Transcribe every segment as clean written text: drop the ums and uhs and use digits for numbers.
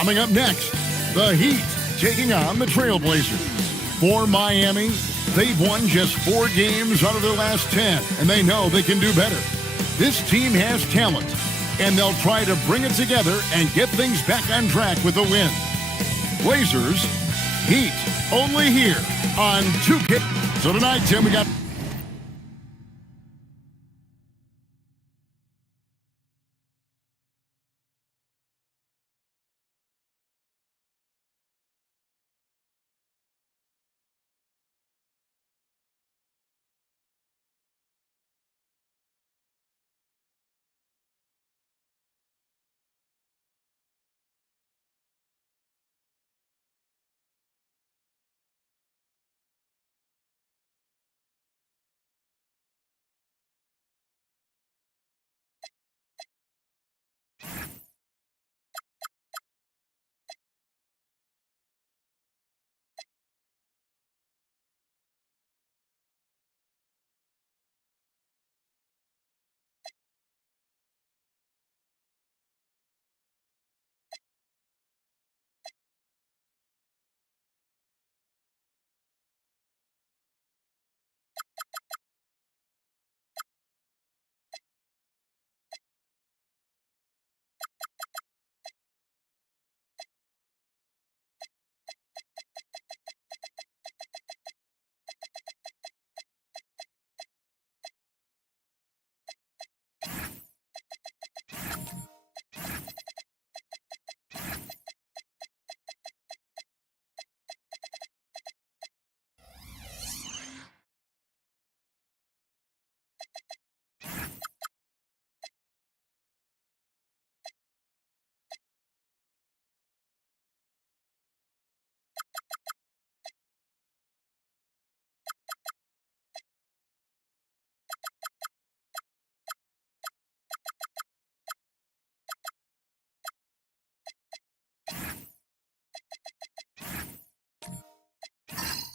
Coming up next, the Heat taking on the Trailblazers. For Miami, they've won just 4 games out of their last 10, and they know they can do better. This team has talent, and they'll try to bring it together and get things back on track with a win. Blazers, Heat, only here on 2K. So tonight, Tim, we got...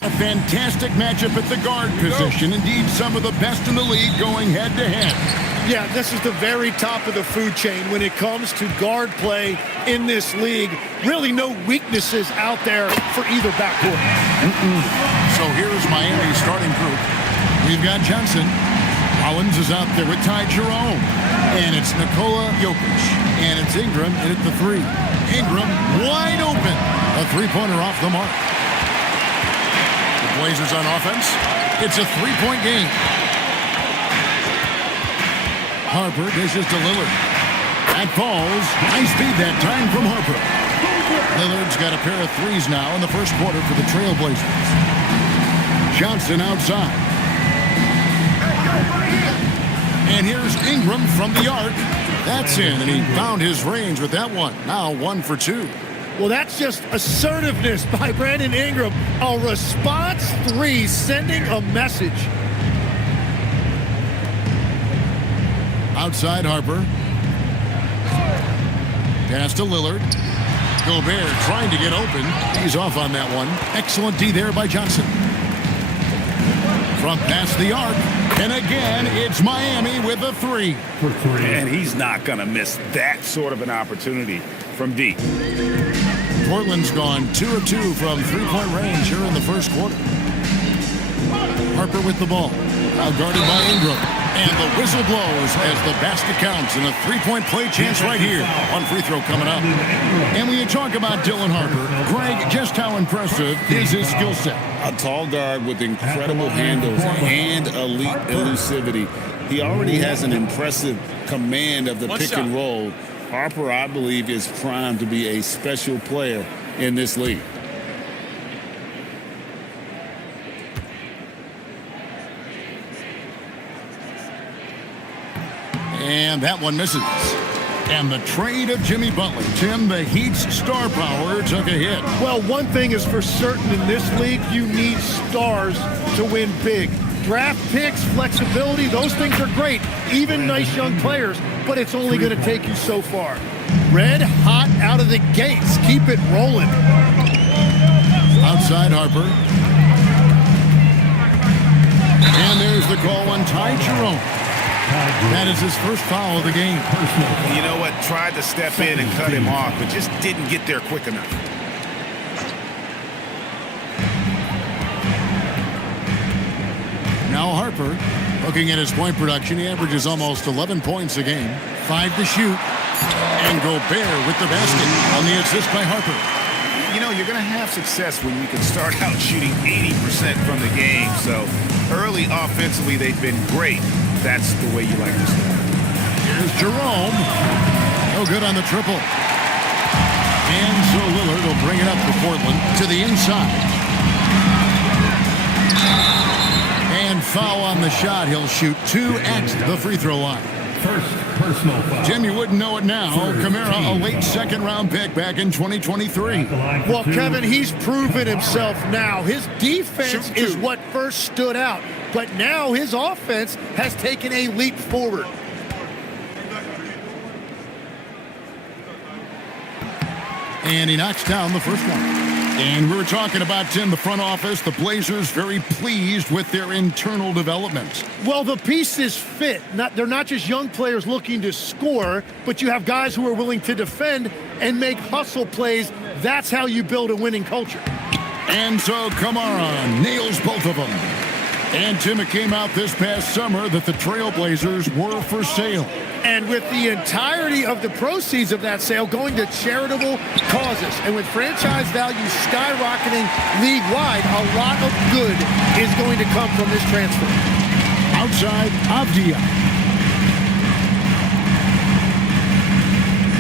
A fantastic matchup at the guard position. Indeed, some of the best in the league going head-to-head. Yeah, this is the very top of the food chain when it comes to guard play in this league. Really no weaknesses out there for either backcourt. So here's Miami's starting group. We've got Johnson. Collins is out there with Ty Jerome. And it's Nikola Jokic. And it's Ingram in at the 3. Ingram wide open. A three-pointer off the mark. Blazers on offense. It's a 3-point game. Harper dishes to Lillard. That falls. High speed that time from Harper. Lillard's got a pair of threes now in the first quarter for the Trailblazers. Johnson outside. And here's Ingram from the arc. That's in, and he found his range with that one. Now 1 for 2. Well, that's just assertiveness by Brandon Ingram. A response 3, sending a message. Outside Harper. Pass to Lillard. Gobert trying to get open. He's off on that one. Excellent D there by Johnson. From past the arc. And again, it's Miami with a 3. And he's not going to miss that sort of an opportunity from D. Portland's gone 2 of 2 from 3-point range here in the first quarter. Harper with the ball. Now guarded by Ingram. And the whistle blows as the basket counts and a 3-point play chance right here. One free throw coming up. And when you talk about Dylan Harper, Greg, just how impressive is his skill set? A tall guard with incredible handles and elite elusivity. He already has an impressive command of the pick and roll. Harper, I believe, is primed to be a special player in this league. And that one misses. And the trade of Jimmy Butler. Tim, the Heat's star power took a hit. Well, one thing is for certain in this league, you need stars to win big. Draft picks, flexibility, those things are great. Even nice young players, but it's only going to take you so far. Red hot out of the gates. Keep it rolling. Outside Harper. And there's the call on Ty Jerome. That is his first foul of the game. You know what? Tried to step in and cut him off, but just didn't get there quick enough. Now Harper, looking at his point production, he averages almost 11 points a game. 5 to shoot. And Gobert with the basket on the assist by Harper. You know, you're going to have success when you can start out shooting 80% from the game. So early offensively, they've been great. That's the way you like to start. Here's Jerome. No good on the triple. And so Lillard will bring it up for Portland to the inside. And foul on the shot. He'll shoot 2 at the free throw line. First personal foul. Jim, you wouldn't know it now. Kamara, a late second-round pick back in 2023. Well, Kevin, he's proven himself now. His defense is what first stood out, but now his offense has taken a leap forward. And he knocks down the first one. And we were talking about, Tim, the front office, the Blazers very pleased with their internal development. Well, the pieces fit. They're not just young players looking to score, but you have guys who are willing to defend and make hustle plays. That's how you build a winning culture. And so Kamara nails both of them. And, Tim, it came out this past summer that the Trailblazers were for sale. And with the entirety of the proceeds of that sale going to charitable causes, and with franchise value skyrocketing league-wide, a lot of good is going to come from this transfer. Outside, Avdia.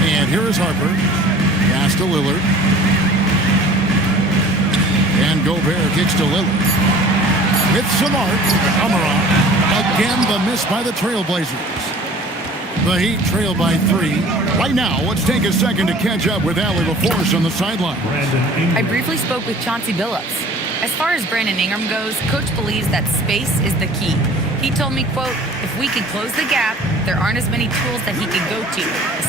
And here is Harper. Pass to Lillard. And Gobert kicks to Lillard. With Samart. Kamara. Again, the miss by the Trailblazers. The Heat trail by 3. Right now, let's take a second to catch up with Allie LaForce on the sideline. I briefly spoke with Chauncey Billups. As far as Brandon Ingram goes, Coach believes that space is the key. He told me, quote, if we could close the gap, there aren't as many tools that he could go to,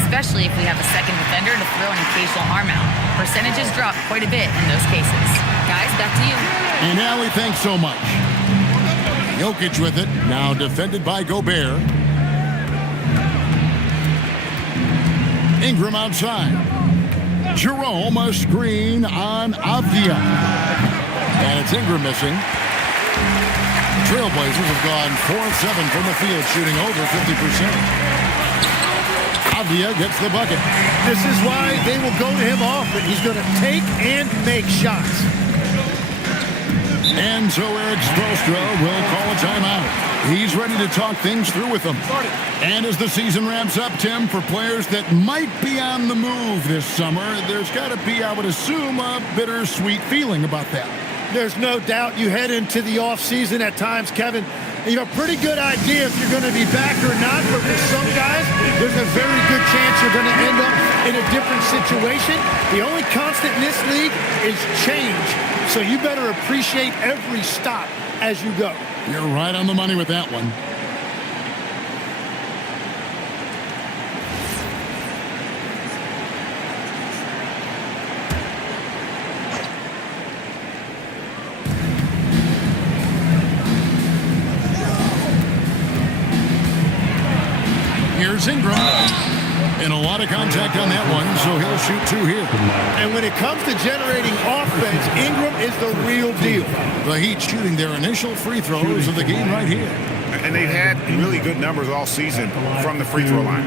especially if we have a second defender to throw an occasional arm out. Percentages drop quite a bit in those cases. Guys, back to you. And Allie, thanks so much. Jokic with it, now defended by Gobert. Ingram outside. Jerome, a screen on Avdia. And it's Ingram missing. Trailblazers have gone 4 of 7 from the field, shooting over 50%. Avdia gets the bucket. This is why they will go to him often. He's going to take and make shots. And so Eric Spoelstra will call a timeout. He's ready to talk things through with them. And as the season ramps up, Tim, for players that might be on the move this summer, there's got to be, I would assume, a bittersweet feeling about that. There's no doubt you head into the offseason at times, Kevin. You have a pretty good idea if you're going to be back or not, but for some guys, there's a very good chance you're going to end up in a different situation. The only constant in this league is change, so you better appreciate every stop as you go. You're right on the money with that one. Here's Ingram. And a lot of contact on that one, so he'll shoot 2 here. And when it comes to generating offense, Ingram is the real deal. The Heat shooting their initial free throws of the game right here. And they've had really good numbers all season from the free throw line.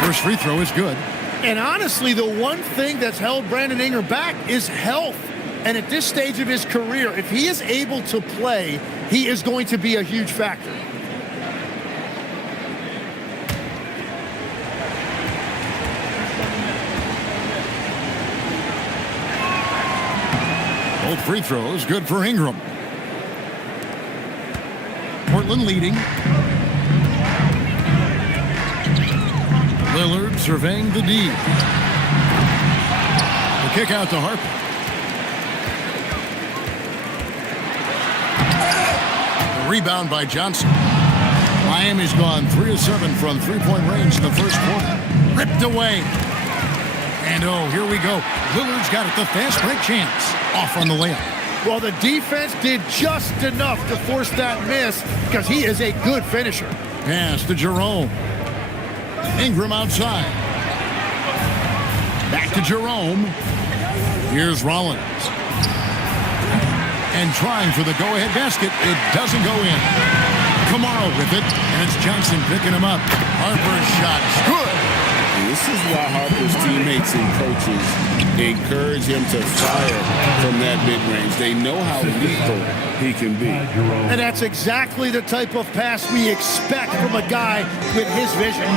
First free throw is good. And honestly, the one thing that's held Brandon Ingram back is health. And at this stage of his career, if he is able to play, he is going to be a huge factor. Both free throws good for Ingram. Portland leading. Lillard surveying the D. The kick out to Harper. The rebound by Johnson. Miami's gone 3 of 7 from three-point range in the first quarter. Ripped away. And oh, here we go. Lillard's got it, the fast break chance. Off on the layup. Well, the defense did just enough to force that miss because he is a good finisher. Pass to Jerome. Ingram outside. Back to Jerome. Here's Rollins. And trying for the go-ahead basket. It doesn't go in. Kamara with it, and it's Johnson picking him up. Harper's shot is good. This is why Harper's teammates and coaches encourage him to fire from that mid-range. They know how lethal he can be. And that's exactly the type of pass we expect from a guy with his vision.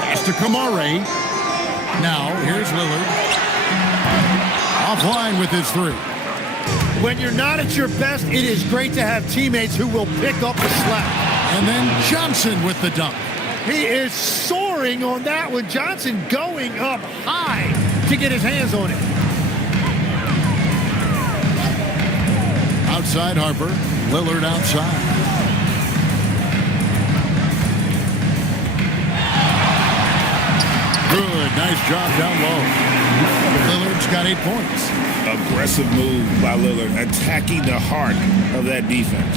Pass to Kamara. Now, here's Lillard. Offline with his three. When you're not at your best, it is great to have teammates who will pick up the slack. And then Johnson with the dunk. He is soaring on that one. Johnson going up high to get his hands on it. Outside Harper. Lillard outside. Good. Nice job down low. Lillard's got 8 points. Aggressive move by Lillard, attacking the heart of that defense.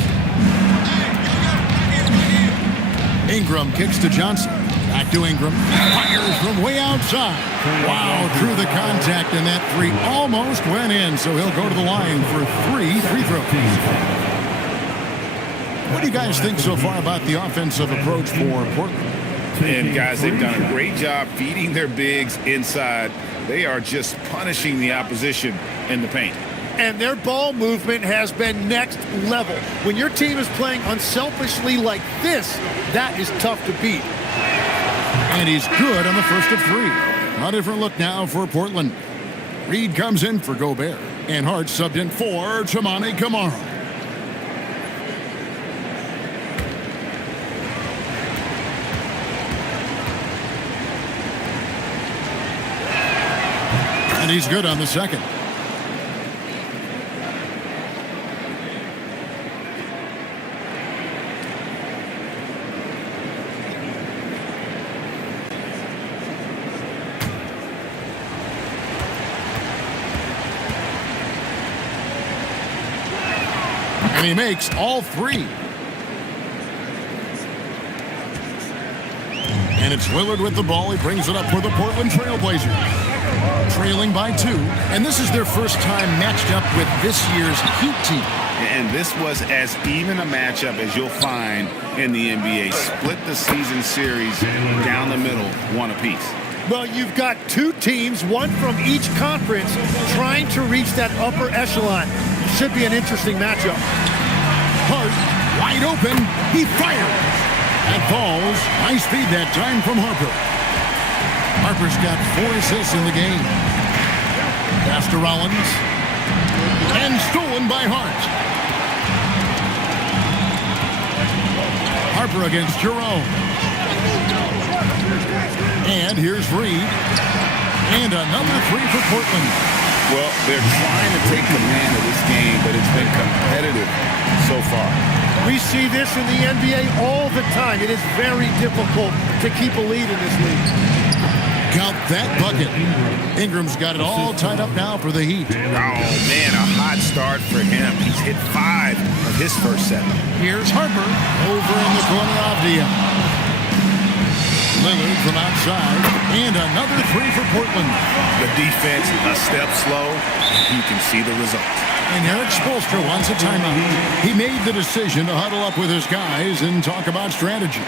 Ingram kicks to Johnson. Back to Ingram. Fires from way outside. Wow, through the contact, and that three almost went in, so he'll go to the line for 3 free throws. What do you guys think so far about the offensive approach for Portland? And guys, they've done a great job feeding their bigs inside. They are just punishing the opposition in the paint. And their ball movement has been next level. When your team is playing unselfishly like this, that is tough to beat. And he's good on the first of 3. A different look now for Portland. Reed comes in for Gobert. And Hart subbed in for Toumani Camara. And he's good on the second. And he makes all 3. And it's Lillard with the ball. He brings it up for the Portland Trailblazers. Trailing by 2. And this is their first time matched up with this year's Heat team. And this was as even a matchup as you'll find in the NBA. Split the season series down the middle, 1 apiece. Well, you've got 2 teams, one from each conference, trying to reach that upper echelon. Should be an interesting matchup. Hart, wide open. He fires. That falls. Nice feed that time from Harper. Harper's got 4 assists in the game. Pass to Rollins. And stolen by Hart. Harper against Jerome. And here's Reed. And another 3 for Portland. Well, they're trying to take command of this game, but it's been competitive so far. We see this in the NBA all the time. It is very difficult to keep a lead in this league. Count that bucket. Ingram's got it all tied up now for the Heat. Oh, man, a hot start for him. He's hit 5 of his first 7. Here's Harper over in the corner of Dia. Lillard from outside. And another 3 for Portland. The defense a step slow. You can see the result. And Eric Spoelstra wants a timeout. He made the decision to huddle up with his guys and talk about strategy.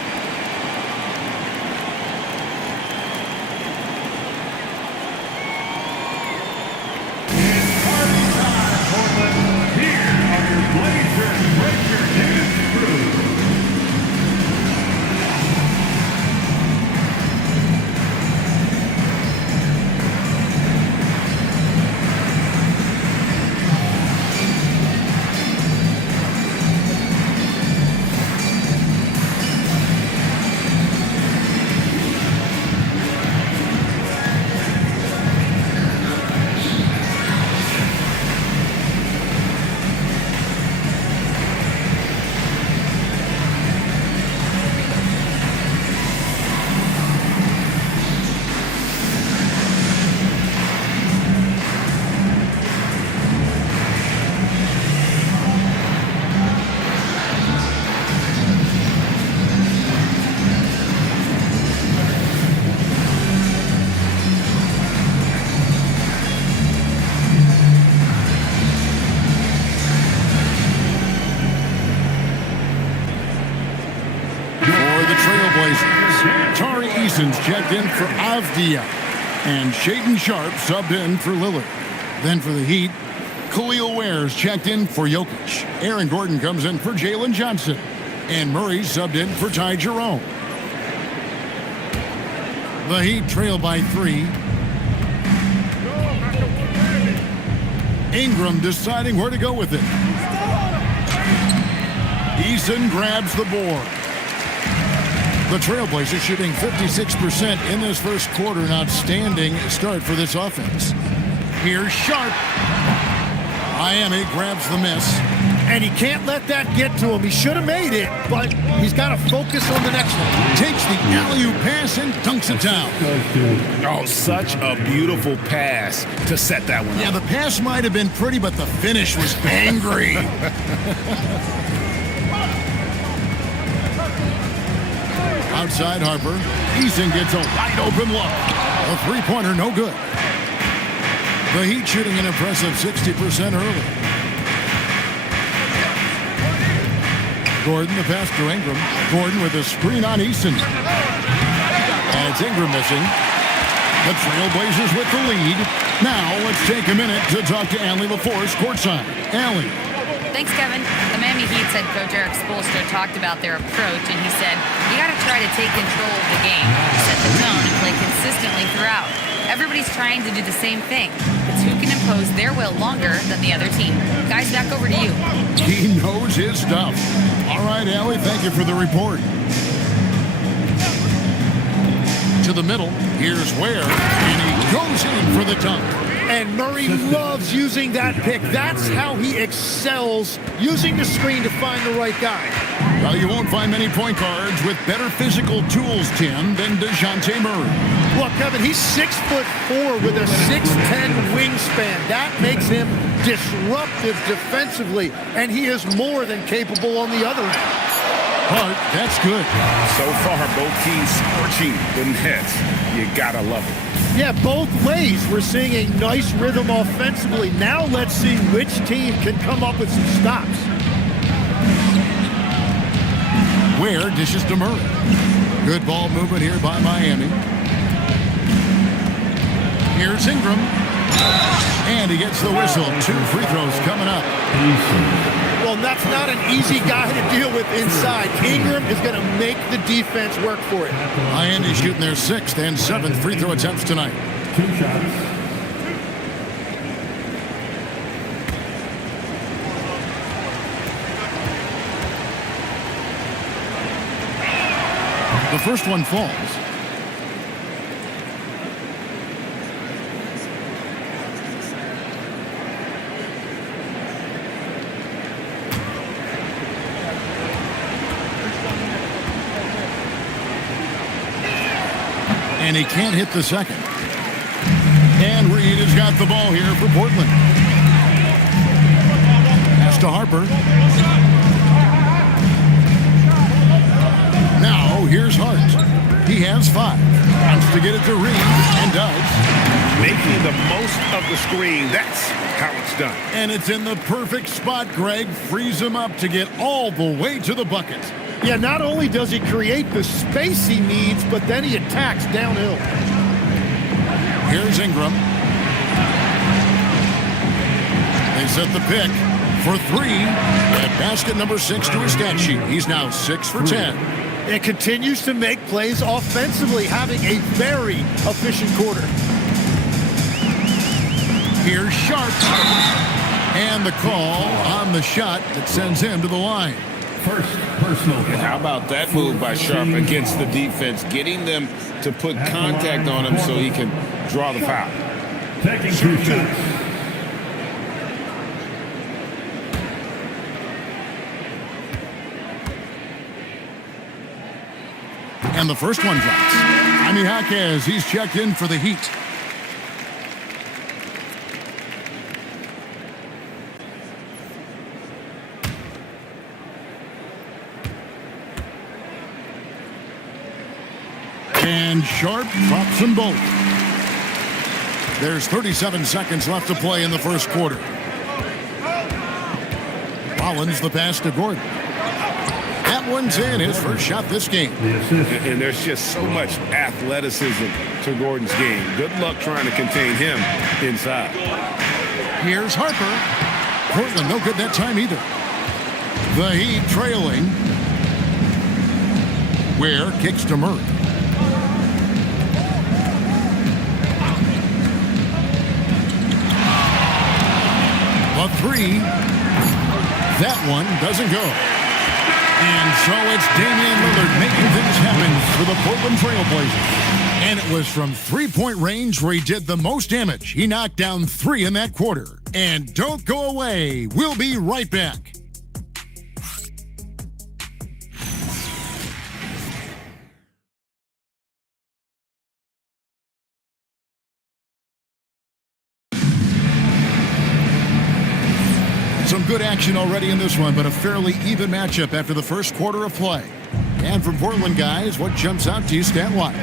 checked in for Avdia. And Shaden Sharp subbed in for Lillard. Then for the Heat, Khalil Ware's checked in for Jokic. Aaron Gordon comes in for Jalen Johnson. And Murray subbed in for Ty Jerome. The Heat trail by 3. Ingram deciding where to go with it. Eason grabs the board. The Trailblazers shooting 56% in this first quarter. An outstanding start for this offense. Here's Sharp. Miami grabs the miss. And he can't let that get to him. He should have made it, but he's got to focus on the next one. Takes the alley-oop pass and dunks it down. Oh, such a beautiful pass to set that one up. Yeah, the pass might have been pretty, but the finish was angry. Outside Harper. Eason gets a wide-open look. A three-pointer, no good. The Heat shooting an impressive 60% early. Gordon, the pass to Ingram. Gordon with a screen on Eason. And it's Ingram missing. The Trailblazers with the lead. Now let's take a minute to talk to Allie LaForce courtside. Allie. Thanks, Kevin. The Miami Heat's head coach Eric Spoelstra talked about their approach, and he said, you got to try to take control of the game, set the tone, and play consistently throughout. Everybody's trying to do the same thing. It's who can impose their will longer than the other team. Guys, back over to you. He knows his stuff. All right, Allie, thank you for the report. To the middle, here's Ware, and he goes in for the dunk. And Murray loves using that pick. That's how he excels, using the screen to find the right guy. Well, you won't find many point guards with better physical tools, Tim, than DeJounte Murray. Look, Kevin, he's 6'4" with a 6'10" wingspan. That makes him disruptive defensively, and he is more than capable on the other end. Hart, that's good. So far, both teams scorching the nets. You gotta love it. Yeah, both ways. We're seeing a nice rhythm offensively. Now let's see which team can come up with some stops. Ware dishes to Murray. Good ball movement here by Miami. Here's Ingram. And he gets the whistle. 2 free throws coming up. Well, that's not an easy guy to deal with inside. Ingram is going to make the defense work for it. Miami shooting their 6th and 7th free throw attempts tonight. 2 shots. The first one falls. And he can't hit the second. And Reed has got the ball here for Portland. Pass to Harper. Now here's Hart. He has 5. Wants to get it to Reed and does. Making the most of the screen. That's how it's done. And it's in the perfect spot, Greg. Frees him up to get all the way to the bucket. Yeah, not only does he create the space he needs, but then he attacks downhill. Here's Ingram. They set the pick for 3. At basket number 6 to his stat sheet. He's now 6 for 10. It continues to make plays offensively, having a very efficient quarter. Here's Sharp. And the call on the shot that sends him to the line. First personal foul. And how about that move by Sharp against the defense, getting them to put contact on him so he can draw the foul. Taking 2 shots. And the first one drops. Jaime Jaquez, he's checked in for the Heat. And Sharp drops them both. There's 37 seconds left to play in the first quarter. Rollins the pass to Gordon. At That one's in, his first shot this game. The assist. And there's just so much athleticism to Gordon's game. Good luck trying to contain him inside. Here's Harper. Portland no good that time either. The Heat trailing. Ware kicks to Murray. A three. That one doesn't go. And so it's Damian Lillard making things happen for the Portland Trailblazers. And it was from three-point range where he did the most damage. He knocked down 3 in that quarter. And don't go away. We'll be right back. Some good action already in this one, but a fairly even matchup after the first quarter of play. And from Portland, guys, what jumps out to you stat-wise?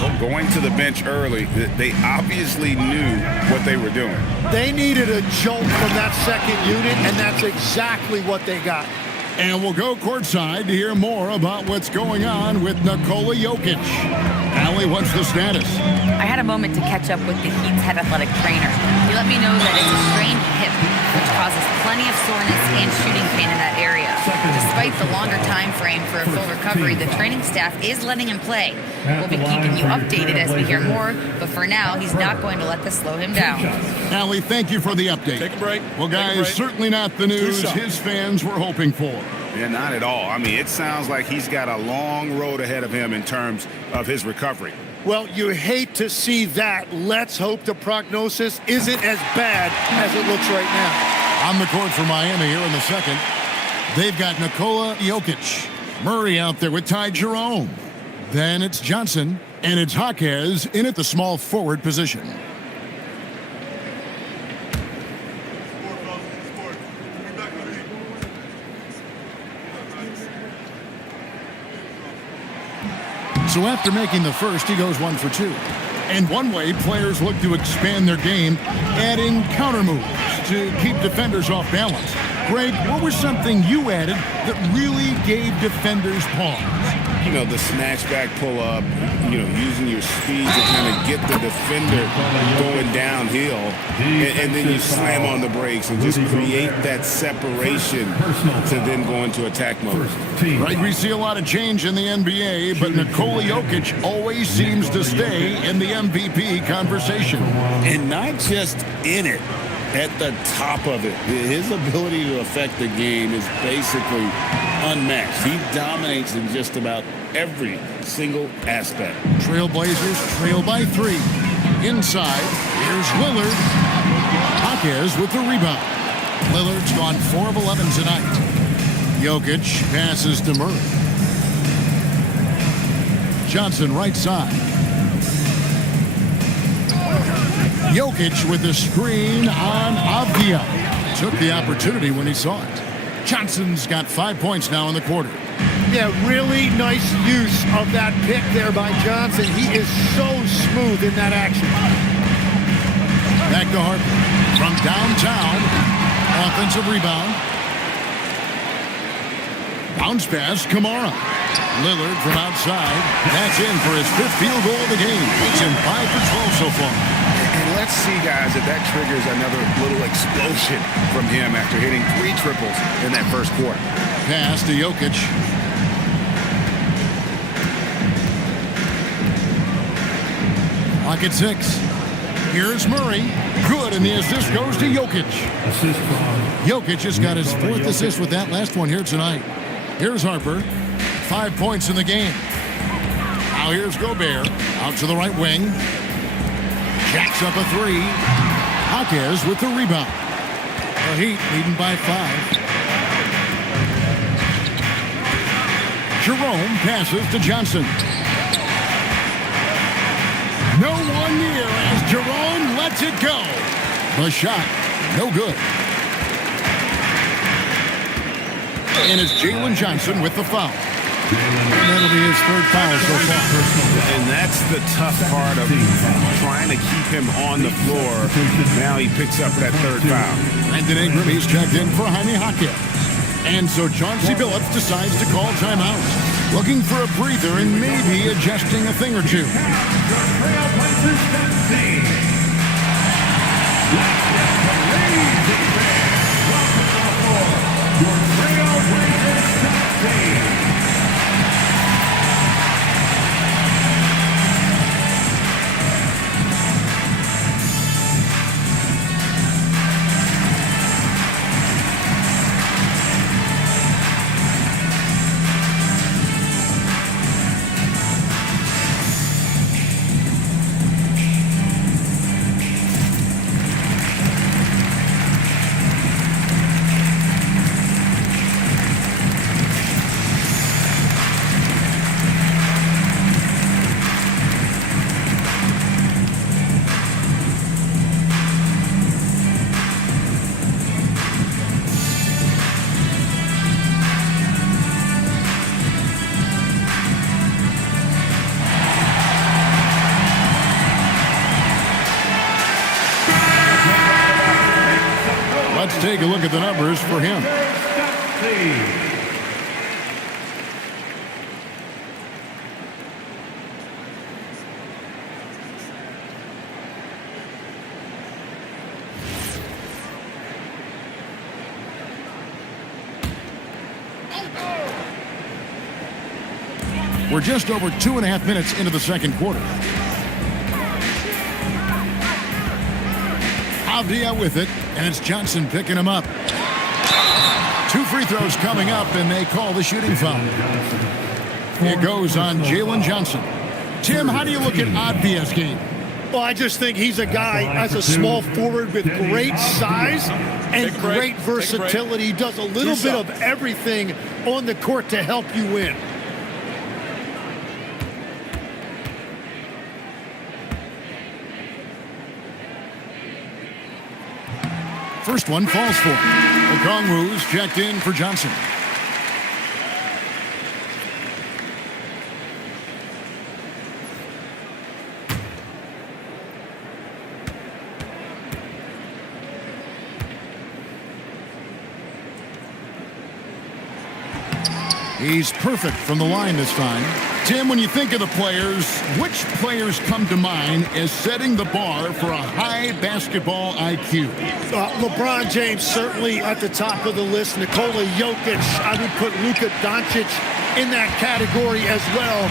Well, going to the bench early, they obviously knew what they were doing. They needed a jolt from that second unit, and that's exactly what they got. And we'll go courtside to hear more about what's going on with Nikola Jokic. Allie, what's the status? I had a moment to catch up with the Heat's head athletic trainer. He let me know that it's a strained hip, which causes plenty of soreness and shooting pain in that area. Despite the longer time frame for a full recovery, the training staff is letting him play. We'll be keeping you updated as we hear more, but for now, he's not going to let this slow him down. Allie, thank you for the update. Take a break. Well, guys, certainly not the news his fans were hoping for. Yeah, not at all. I mean, it sounds like he's got a long road ahead of him in terms of his recovery. Well, you hate to see that. Let's hope the prognosis isn't as bad as it looks right now. On the court for Miami here in the second. They've got Nikola Jokic. Murray out there with Ty Jerome. Then it's Johnson, and it's Jaquez in at the small forward position. So after making the first, he goes 1 for 2. And one way players look to expand their game, adding counter moves to keep defenders off balance. Greg, what was something you added that really gave defenders pause? You know, the snatchback pull-up, using your speed to kind of get the defender going downhill, and then you slam on the brakes and just create that separation to then go into attack mode. Right, we see a lot of change in the NBA, but Nikola Jokic always seems to stay in the MVP conversation. And not just in it, at the top of it. His ability to affect the game is basically unmatched. He dominates in just about every single aspect. Trailblazers trail by 3. Inside, here's Lillard. Jaquez with the rebound. Lillard's gone 4 of 11 tonight. Jokic passes to Murray. Johnson right side. Jokic with the screen on Avdia. Took the opportunity when he saw it. Johnson's got 5 points now in the quarter. Yeah, really nice use of that pick there by Johnson. He is so smooth in that action. Back to Harper. From downtown. Offensive rebound. Bounce pass, Kamara. Lillard from outside. That's in for his 5th field goal of the game. It's in 5 for 12 so far. And let's see, guys, if that triggers another little explosion from him after hitting 3 triples in that first quarter. Pass to Jokic. Lock at 6. Here's Murray. Good, and the assist goes to Jokic. Assist from Jokic has got his 4th assist with that last one here tonight. Here's Harper. 5 points in the game. Now here's Gobert. Out to the right wing. Jacks up a 3. Jaquez with the rebound. The Heat leading by 5. Jerome passes to Johnson. No one near as Jerome lets it go. The shot, no good. And it's Jalen Johnson with the foul. And that'll be his 3rd foul so far. And that's the tough part of trying to keep him on the floor. Now he picks up that 3rd foul. Brandon Ingram, he's checked in for Jaime Jaquez. And so Chauncey Billups decides to call timeout, looking for a breather and maybe adjusting a thing or two. Trailblazers got team. Let's get the ladies in there. Welcome aboard your Trailblazers got team. Let's take a look at the numbers for him. We're just over 2.5 minutes into the second quarter. Avdia with it, and it's Johnson picking him up. 2 free throws coming up, and they call the shooting foul. It goes on Jalen Johnson. Tim, how do you look at Avdia's game? Well, I just think he's a guy as a small forward with great size and great versatility. He does a little bit of everything on the court to help you win. First one falls for him. Okongwu's checked in for Johnson. He's perfect from the line this time. Tim, when you think of the players, which players come to mind as setting the bar for a high basketball IQ? LeBron James certainly at the top of the list. Nikola Jokic, I would put Luka Doncic in that category as well.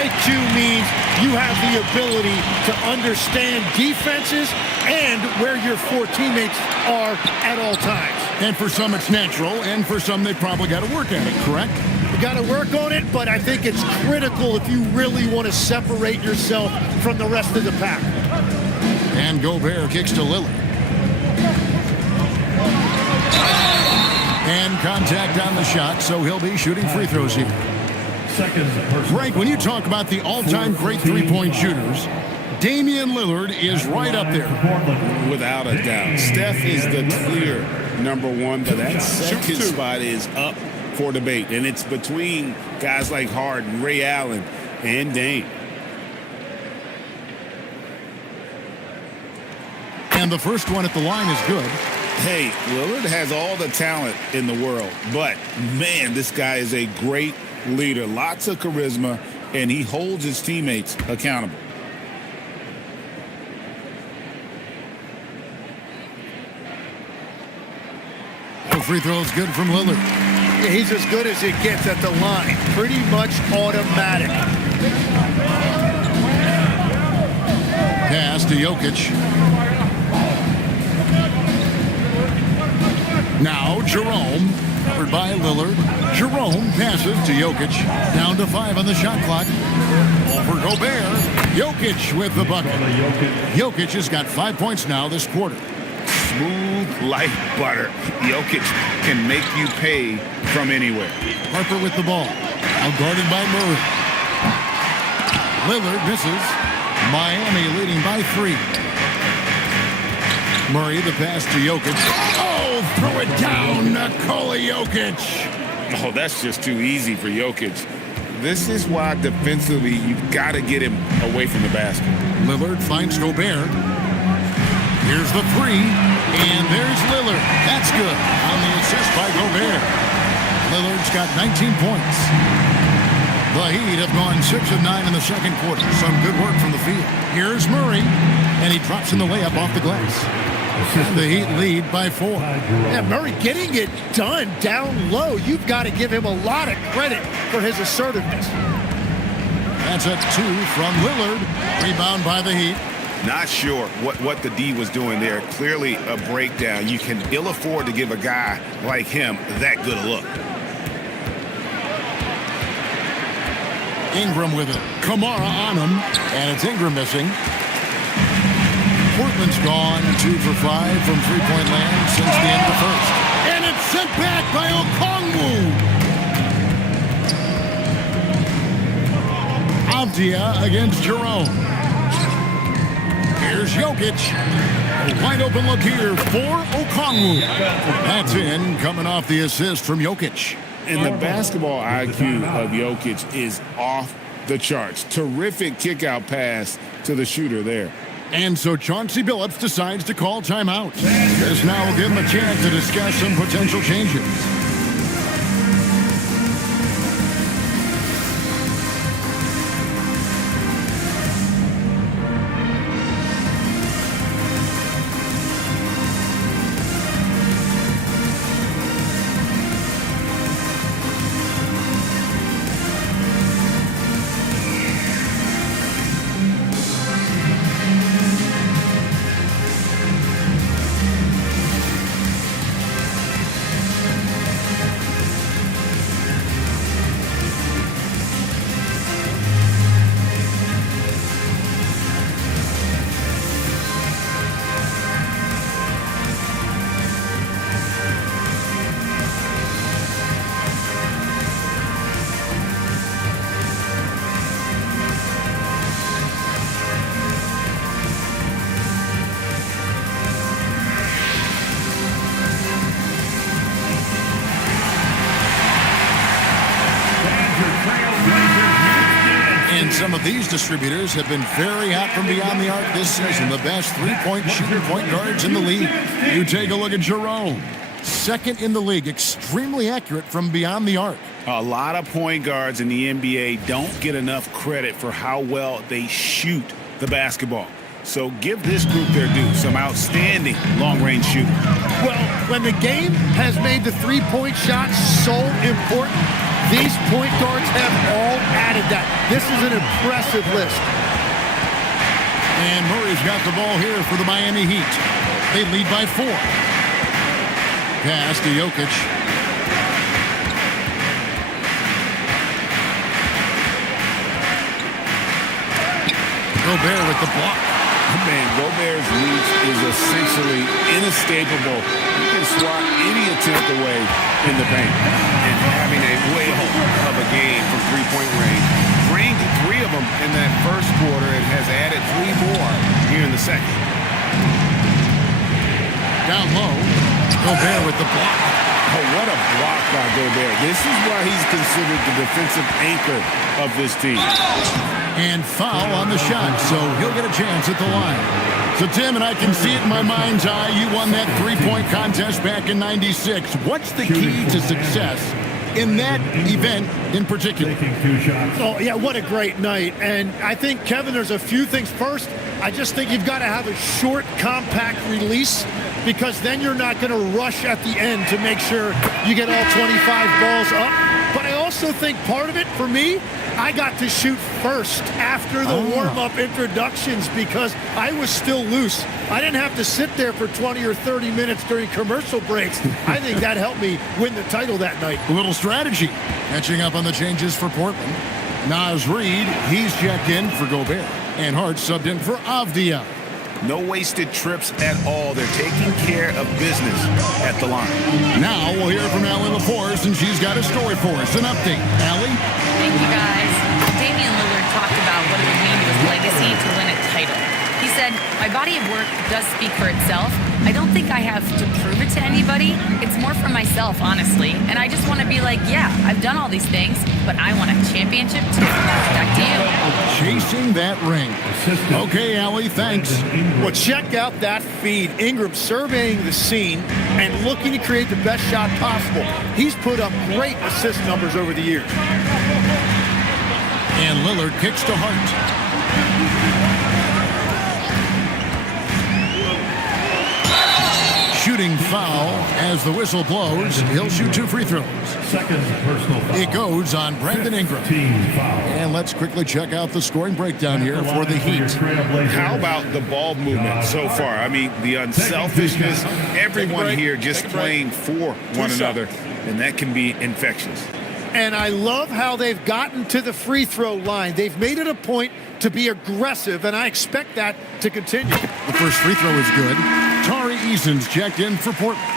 IQ means you have the ability to understand defenses and where your 4 teammates are at all times. And for some it's natural, and for some they probably got to work at it, correct? You got to work on it, but I think it's critical if you really want to separate yourself from the rest of the pack. And Gobert kicks to Lillard. And contact on the shot, so he'll be shooting free throws here. Frank, when you talk about the all-time great three-point shooters, Damian Lillard is right up there. Without a doubt. Steph is the clear #1, but that second spot is up for debate. And it's between guys like Harden, Ray Allen, and Dame. And the first one at the line is good. Hey, Lillard has all the talent in the world, but, man, this guy is a great leader. Lots of charisma, and he holds his teammates accountable. The free throw is good from Lillard. Yeah, he's as good as it gets at the line. Pretty much automatic. Pass to Jokic. Now Jerome, covered by Lillard. Jerome passes to Jokic. Down to 5 on the shot clock. Over Gobert. Jokic with the bucket. Jokic has got 5 points now this quarter. Smooth like butter. Jokic can make you pay from anywhere. Harper with the ball. Now guarded by Murray. Lillard misses. Miami leading by 3. Murray the pass to Jokic. Oh, throw it down. Nikola Jokic. Oh, that's just too easy for Jokic. This is why defensively you've got to get him away from the basket. Lillard finds Gobert. Here's the 3, and there's Lillard. That's good on the assist by Gobert. Lillard's got 19 points. The Heat have gone 6 of 9 in the second quarter. Some good work from the field. Here's Murray, and he drops in the layup off the glass. And the Heat lead by 4. Yeah, Murray getting it done down low. You've got to give him a lot of credit for his assertiveness. That's a 2 from Lillard. Rebound by the Heat. Not sure what the D was doing there. Clearly a breakdown. You can ill afford to give a guy like him that good a look. Ingram with it. Kamara on him. And it's Ingram missing. Portland's gone 2 for 5 from three-point land since the end of the first. And it's sent back by Okongwu. Avdia against Jerome. Here's Jokic. A wide open look here for Okongwu. That's in, coming off the assist from Jokic. And the basketball IQ of Jokic is off the charts. Terrific kick-out pass to the shooter there. And so Chauncey Billups decides to call timeout. This now will give him a chance to discuss some potential changes. Some of these distributors have been very hot from beyond the arc this season. The best three-point shooting point guards in the league. You take a look at Jerome. Second in the league, extremely accurate from beyond the arc. A lot of point guards in the NBA don't get enough credit for how well they shoot the basketball. So give this group their due. Some outstanding long-range shooting. Well, when the game has made the three-point shot so important, these point guards have all added that. This is an impressive list. And Murray's got the ball here for the Miami Heat. They lead by 4. Pass to Jokic. Gobert with the block. Man, Gobert's reach is essentially inescapable. You can swat any attempt away in the paint. And having a whale of a game from three-point range. Drained 3 of them in that first quarter and has added 3 more here in the second. Down low. Gobert with the block. Oh, what a block by Gobert. This is why he's considered the defensive anchor of this team. And foul on the shot, so he'll get a chance at the line. So, Tim, and I can see it in my mind's eye, you won that three-point contest back in '96. What's the key to success in that event in particular? Taking 2 shots. Oh, yeah, what a great night. And I think, Kevin, there's a few things. First, I just think you've got to have a short, compact release because then you're not going to rush at the end to make sure you get all 25 balls up. But I also think part of it, for me, I got to shoot first after the warm-up introductions because I was still loose. I didn't have to sit there for 20 or 30 minutes during commercial breaks. I think that helped me win the title that night. A little strategy. Catching up on the changes for Portland. Naz Reid, he's checked in for Gobert. And Hart subbed in for Avdia. No wasted trips at all. They're taking care of business at the line. Now we'll hear from Allie LaForce, and she's got a story for us. An update. Allie? Thank you, guys. Damian Lillard talked about what it would mean to his legacy to win a title. He said, "My body of work does speak for itself, I don't think I have to prove it to anybody. It's more for myself, honestly. And I just want to be like, yeah, I've done all these things, but I want a championship too. Back to you. Chasing that ring. Okay, Allie, thanks. Well, check out that feed. Ingram surveying the scene and looking to create the best shot possible. He's put up great assist numbers over the years. And Lillard kicks to Hart. Shooting foul as the whistle blows. He'll shoot 2 free throws. Second personal foul. It goes on Brandon Ingram. And let's quickly check out the scoring breakdown here for the Heat. How about the ball movement so far? I mean, the unselfishness, everyone here just playing for one another, and that can be infectious. And I love how they've gotten to the free throw line. They've made it a point to be aggressive, and I expect that to continue. The first free throw is good. Tari Eason's checked in for Portland.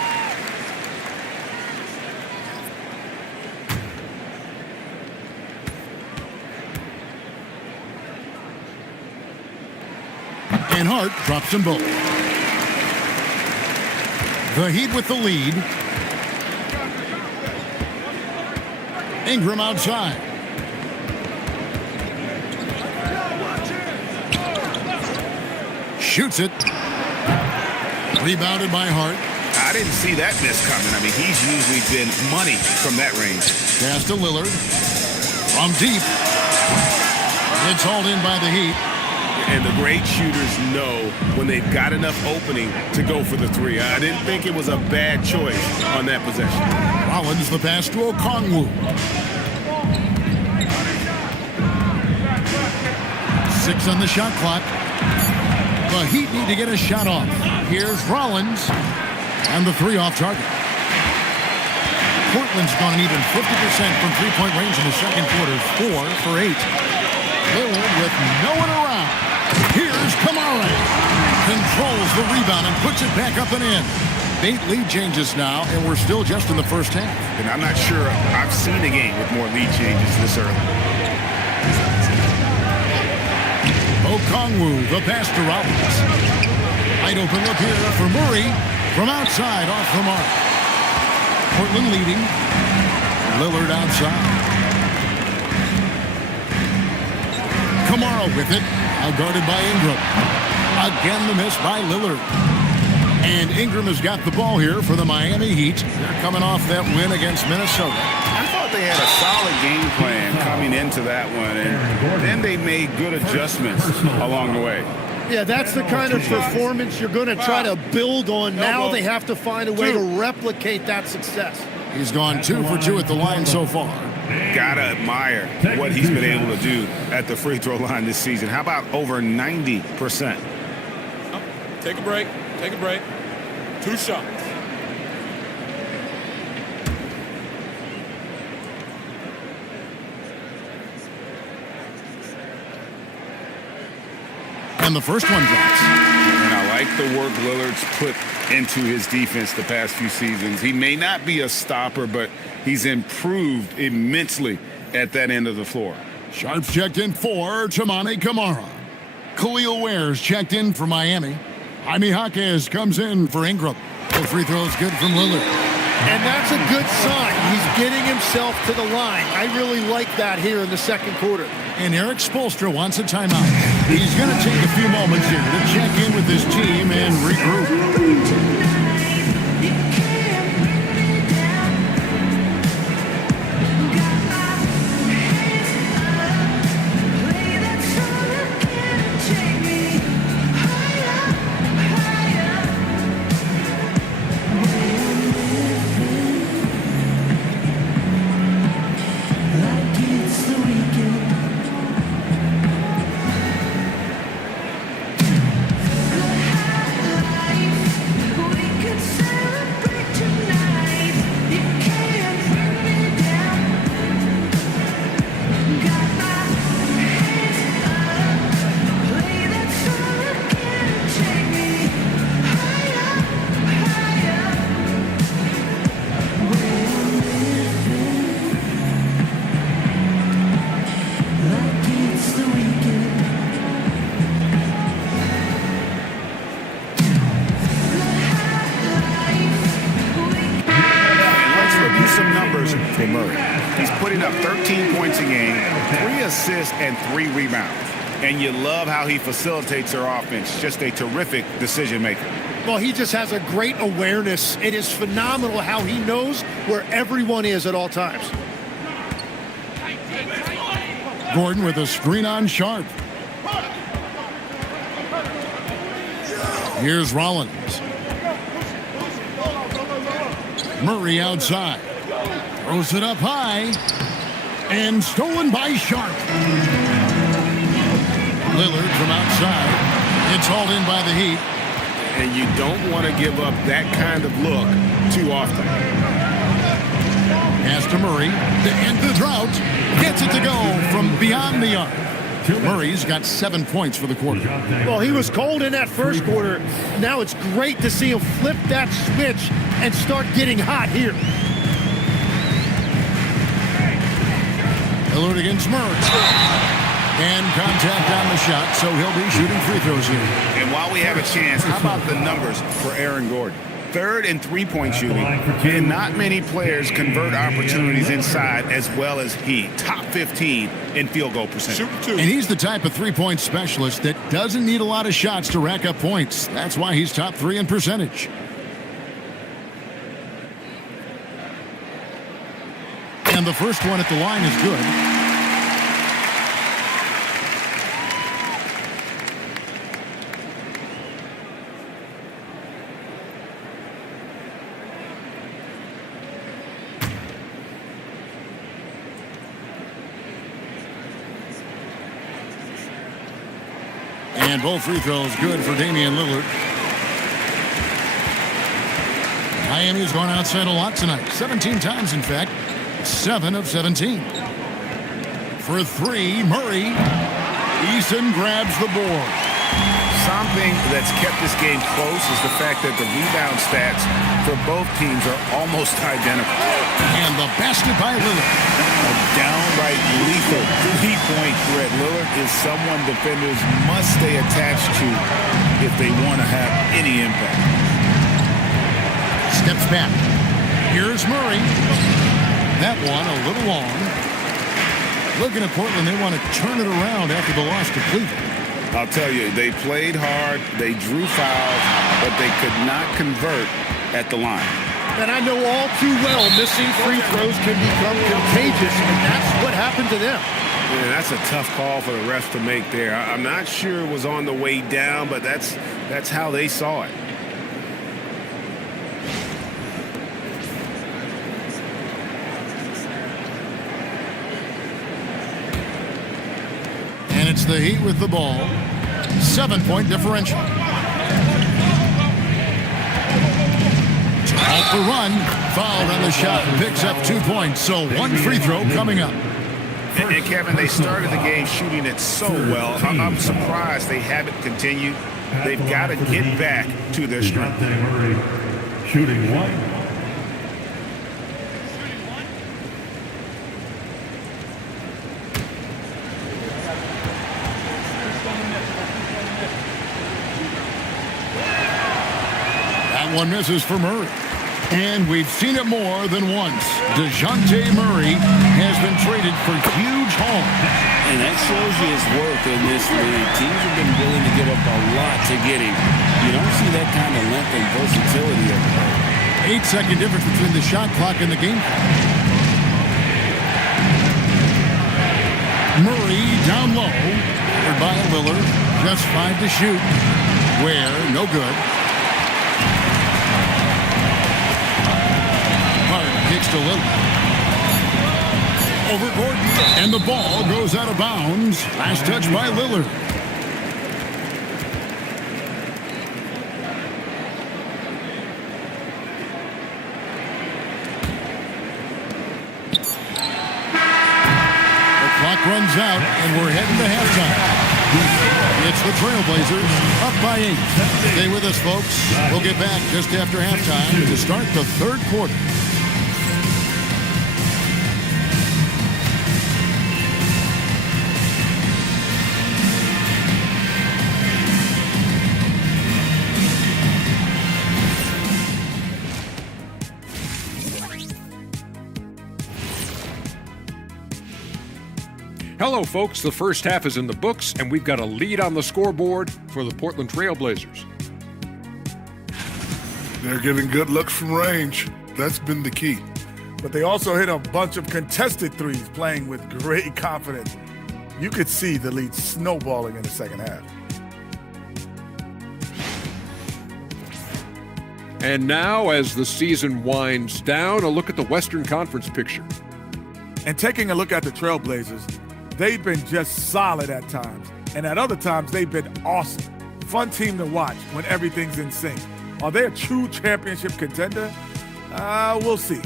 And Hart drops them both. The Heat with the lead. Ingram outside. Shoots it. Rebounded by Hart. I didn't see that miss coming. I mean, he's usually been money from that range. Pass to Lillard. From deep. It's hauled in by the Heat. And the great shooters know when they've got enough opening to go for the three. I didn't think it was a bad choice on that possession. Rollins the pass to Okongwu. 6 on the shot clock. The Heat need to get a shot off. Here's Rollins. And the 3 off target. Portland's gone an even 50% from three-point range in the second quarter. 4 for 8. Lillard with no one around. Here's Kamara. Controls the rebound and puts it back up and in. 8 lead changes now, and we're still just in the first half. And I'm not sure I've seen a game with more lead changes this early. Okongwu, the pass to Rollins. Wide open look here for Murray. From outside, off the mark. Portland leading. Lillard outside. Kamara with it. Now guarded by Ingram. Again the miss by Lillard. And Ingram has got the ball here for the Miami Heat. They're coming off that win against Minnesota. I thought they had a solid game plan coming into that one, and then they made good adjustments along the way. Yeah, that's the kind of performance you're going to try to build on. Now they have to find a way to replicate that success. He's gone 2 for 2 at the line so far. Gotta admire what he's been able to do at the free throw line this season. How about over 90%? Take a break. Take a break. 2 shots. And the first one drops. And I like the work Lillard's put into his defense the past few seasons. He may not be a stopper, but he's improved immensely at that end of the floor. Sharps checked in for Tamani Kamara. Khalil Ware's checked in for Miami. Jaime Jaquez comes in for Ingram. The free throw is good from Lillard. And that's a good sign. He's getting himself to the line. I really like that here in the second quarter. And Eric Spoelstra wants a timeout. He's going to take a few moments here to check in with his team and regroup. for Murray. He's putting up 13 points a game, 3 assists, and 3 rebounds. And you love how he facilitates their offense. Just a terrific decision maker. Well, he just has a great awareness. It is phenomenal how he knows where everyone is at all times. Gordon with a screen on Sharp. Here's Rollins. Murray outside. Throws it up high. And stolen by Sharp. Lillard from outside. It's hauled in by the Heat. And you don't want to give up that kind of look too often. Pass to Murray to end the drought. Gets it to go from beyond the arc. Murray's got 7 points for the quarter. Well, he was cold in that first quarter. Now it's great to see him flip that switch and start getting hot here. Lillard against Murray. And contact on the shot, so he'll be shooting free throws here. And while we have a chance, how about the numbers for Aaron Gordon? 3rd in three-point shooting, and not many players convert opportunities inside as well as he. Top 15 in field goal percentage. And he's the type of three-point specialist that doesn't need a lot of shots to rack up points. That's why he's top 3 in percentage. And the first one at the line is good. And both free throws good for Damian Lillard. Miami's gone outside a lot tonight. 17 times, in fact. 7 of 17. For 3, Murray. Eason grabs the board. Something that's kept this game close is the fact that the rebound stats for both teams are almost identical. And the basket by Lillard. A downright lethal three-point threat. Lillard is someone defenders must stay attached to if they want to have any impact. Steps back. Here's Murray. That one a little long. Looking at Portland, they want to turn it around after the loss to Cleveland. I'll tell you, they played hard, they drew fouls, but they could not convert at the line. And I know all too well missing free throws can become contagious, and that's what happened to them. Yeah, that's a tough call for the refs to make there. I'm not sure it was on the way down, but that's how they saw it. And it's the Heat with the ball. 7-point differential. Off the run, fouled on the shot, picks up 2 points. So 1 free throw coming up. And Kevin, they started the game shooting it so well. I'm surprised they haven't continued. They've got to get back to their strength. Shooting 1. That one misses for Murray. And we've seen it more than once. DeJounte Murray has been traded for huge haul. And that shows you his worth in this league. Teams have been willing to give up a lot to get him. You don't see that kind of length and versatility everywhere. 8-second difference between the shot clock and the game clock. Murray down low. Covered by Lillard. Just 5 to shoot. Where? No good. Kicks to Lillard. Over Gordon. And the ball goes out of bounds. Last touch by Lillard. The clock runs out, and we're heading to halftime. It's the Trailblazers up by 8. Stay with us, folks. We'll get back just after halftime to start the third quarter. Hello, folks. The first half is in the books, and we've got a lead on the scoreboard for the Portland Trailblazers. They're getting good looks from range. That's been the key. But they also hit a bunch of contested threes, playing with great confidence. You could see the lead snowballing in the second half. And now, as the season winds down, a look at the Western Conference picture. And taking a look at the Trailblazers, they've been just solid at times. And at other times, they've been awesome. Fun team to watch when everything's in sync. Are they a true championship contender? We'll see.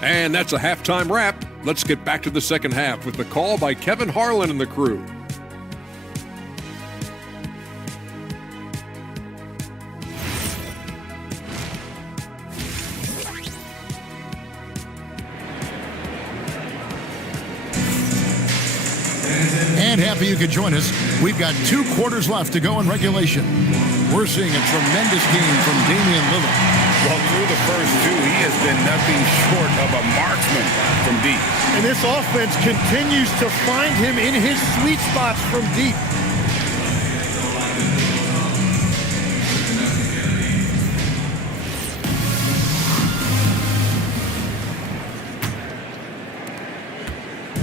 And that's a halftime wrap. Let's get back to the second half with the call by Kevin Harlan and the crew. And happy you could join us. We've got 2 quarters left to go in regulation. We're seeing a tremendous game from Damian Lillard. Well, through the first 2, he has been nothing short of a marksman from deep. And this offense continues to find him in his sweet spots from deep.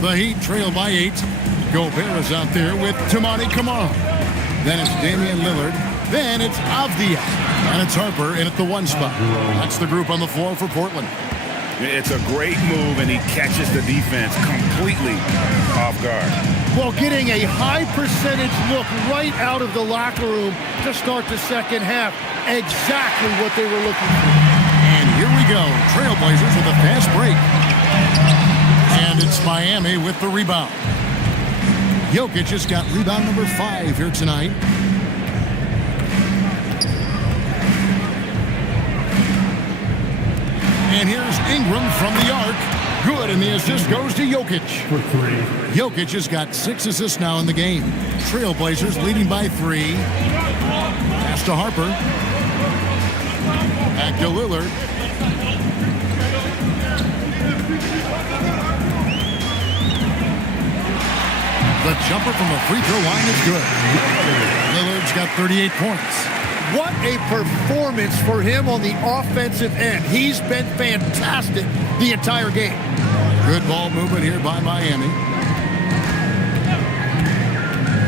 The Heat trail by 8. Gobert is out there with Tamani Kamara. Then it's Damian Lillard. Then it's Avdia. And it's Harper in at the 1 spot. That's the group on the floor for Portland. It's a great move, and he catches the defense completely off guard. Well, getting a high percentage look right out of the locker room to start the second half. Exactly what they were looking for. And here we go. Trailblazers with a fast break. And it's Miami with the rebound. Jokic has got rebound number 5 here tonight. And here's Ingram from the arc. Good, and the assist goes to Jokic. For 3. Jokic has got 6 assists now in the game. Trailblazers leading by 3. Pass to Harper. Back to Lillard. The jumper from the free throw line is good. Lillard's got 38 points. What a performance for him on the offensive end. He's been fantastic the entire game. Good ball movement here by Miami.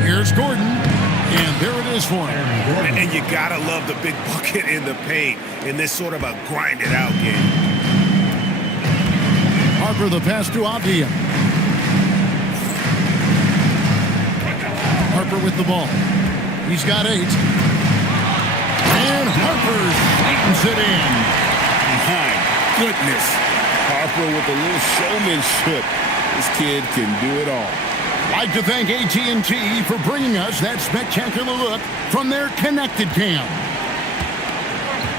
Here's Gordon, and there it is for him. And you gotta love the big bucket in the paint in this sort of a grind-it-out game. Harper the pass to Avdia. Harper with the ball. He's got 8. And Harper slams it in. My goodness. Harper with a little showmanship. This kid can do it all. Like to thank AT&T for bringing us that spectacular look from their connected cam.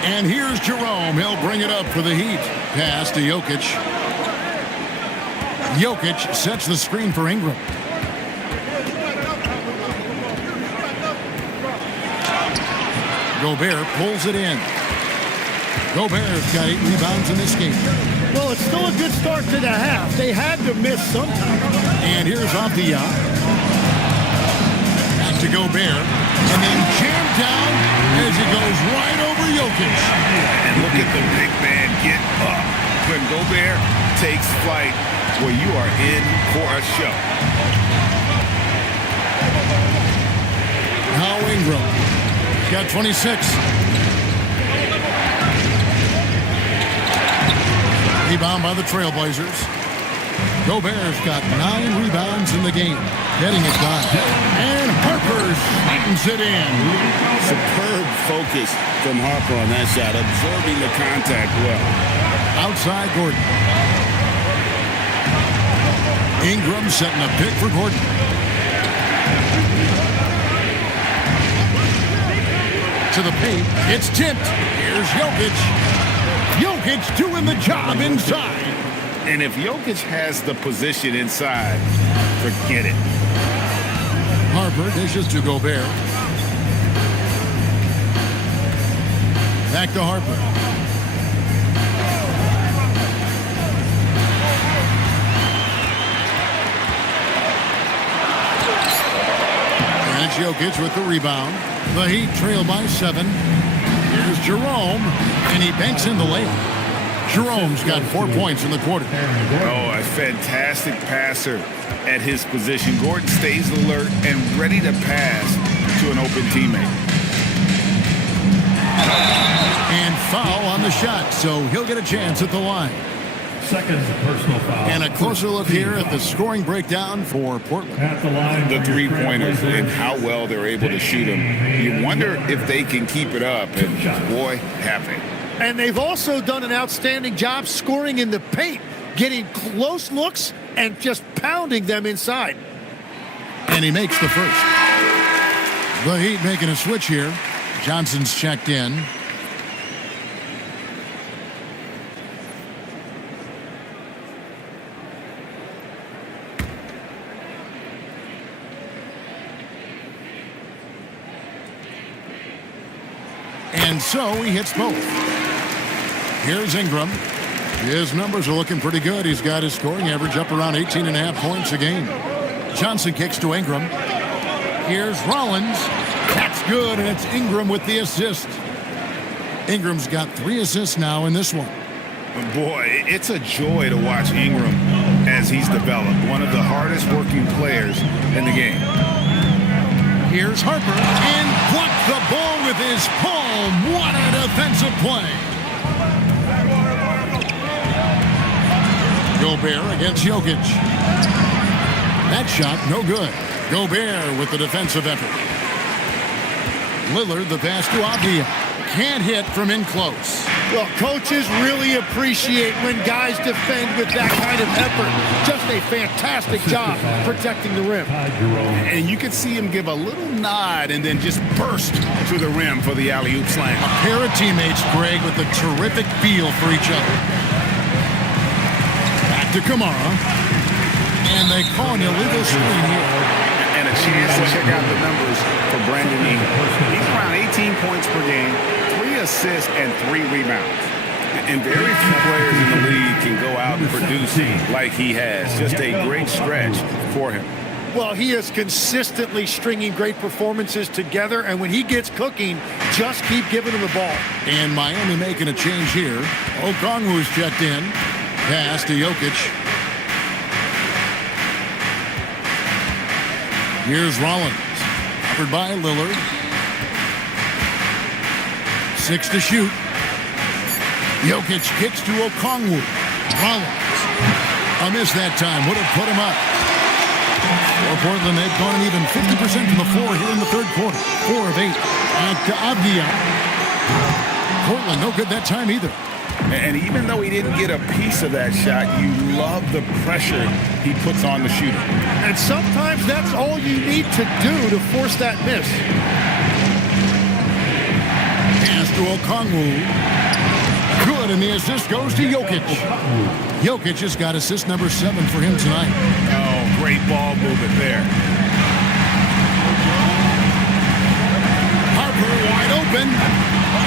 And here's Jerome. He'll bring it up for the Heat. Pass to Jokic. Jokic sets the screen for Ingram. Gobert pulls it in. Gobert's got 8 rebounds in this game. Well, it's still a good start to the half. They had to miss sometime. And here's Avdia. Back to Gobert. And then jammed down as he goes right over Jokic. And look at the big man get up. When Gobert takes flight, well, you are in for a show. Now Ingram. Got 26. Rebound by the Trailblazers. Gobert's got 9 rebounds in the game. Getting it done. And Harper slams it in. Superb focus from Harper on that shot, absorbing the contact well. Outside Gordon. Ingram setting a pick for Gordon. To the paint. It's tipped. Here's Jokic. Jokic doing the job inside. And if Jokic has the position inside, forget it. Harper dishes to Gobert. Back to Harper. finds Jokic with the rebound. The Heat trail by 7. Here's Jerome, and he banks in the layup. Jerome's got 4 points in the quarter. Oh, a fantastic passer at his position. Gordon stays alert and ready to pass to an open teammate. And foul on the shot, so he'll get a chance at the line. Second personal foul. And a closer look here at the scoring breakdown for Portland. At the line, The three-pointers and how well they're able to shoot them. You wonder if they can keep it up, and boy, have they. And they've also done an outstanding job scoring in the paint, getting close looks and just pounding them inside. And he makes the first. The Heat making a switch here. Johnson's checked in. And so he hits both. Here's Ingram. His numbers are looking pretty good. He's got his scoring average up around 18.5 points a game. Johnson kicks to Ingram. Here's Rollins. That's good, and it's Ingram with the assist. Ingram's got 3 assists now in this one. Boy, it's a joy to watch Ingram as he's developed. One of the hardest working players in the game. Here's Harper, and blocked the ball with his palm. What a defensive play. Gobert against Jokic. That shot, no good. Gobert with the defensive effort. Lillard, the pass to Avdia. Can't hit from in close. Well, coaches really appreciate when guys defend with that kind of effort. Just a fantastic job protecting the rim. And you could see him give a little nod and then just burst to the rim for the alley-oop slam. A pair of teammates, Greg, with a terrific feel for each other. Back to Kamara. And they call an illegal screen here. And a chance to check out the numbers for Brandon Ingram. He's around 18 points per game, 3 assists, and 3 rebounds. And very few players in the league can go out and produce like he has. Just a great stretch for him. Well, he is consistently stringing great performances together, and when he gets cooking, just keep giving him the ball. And Miami making a change here. Okongwu's checked in. Pass to Jokic. Here's Rollins. Covered by Lillard. 6 to shoot. Jokic kicks to Okongwu. Rollins. A miss that time. Would have put him up. For Portland, they've gone an even 50% from the floor here in the third quarter. 4 of 8. And to Avdia. Portland, no good that time either. And even though he didn't get a piece of that shot, you love the pressure he puts on the shooter. And sometimes that's all you need to do to force that miss. Pass to Okongwu. Good, and the assist goes to Jokic. Jokic has got assist number 7 for him tonight. Oh, great ball movement there. Harper wide open.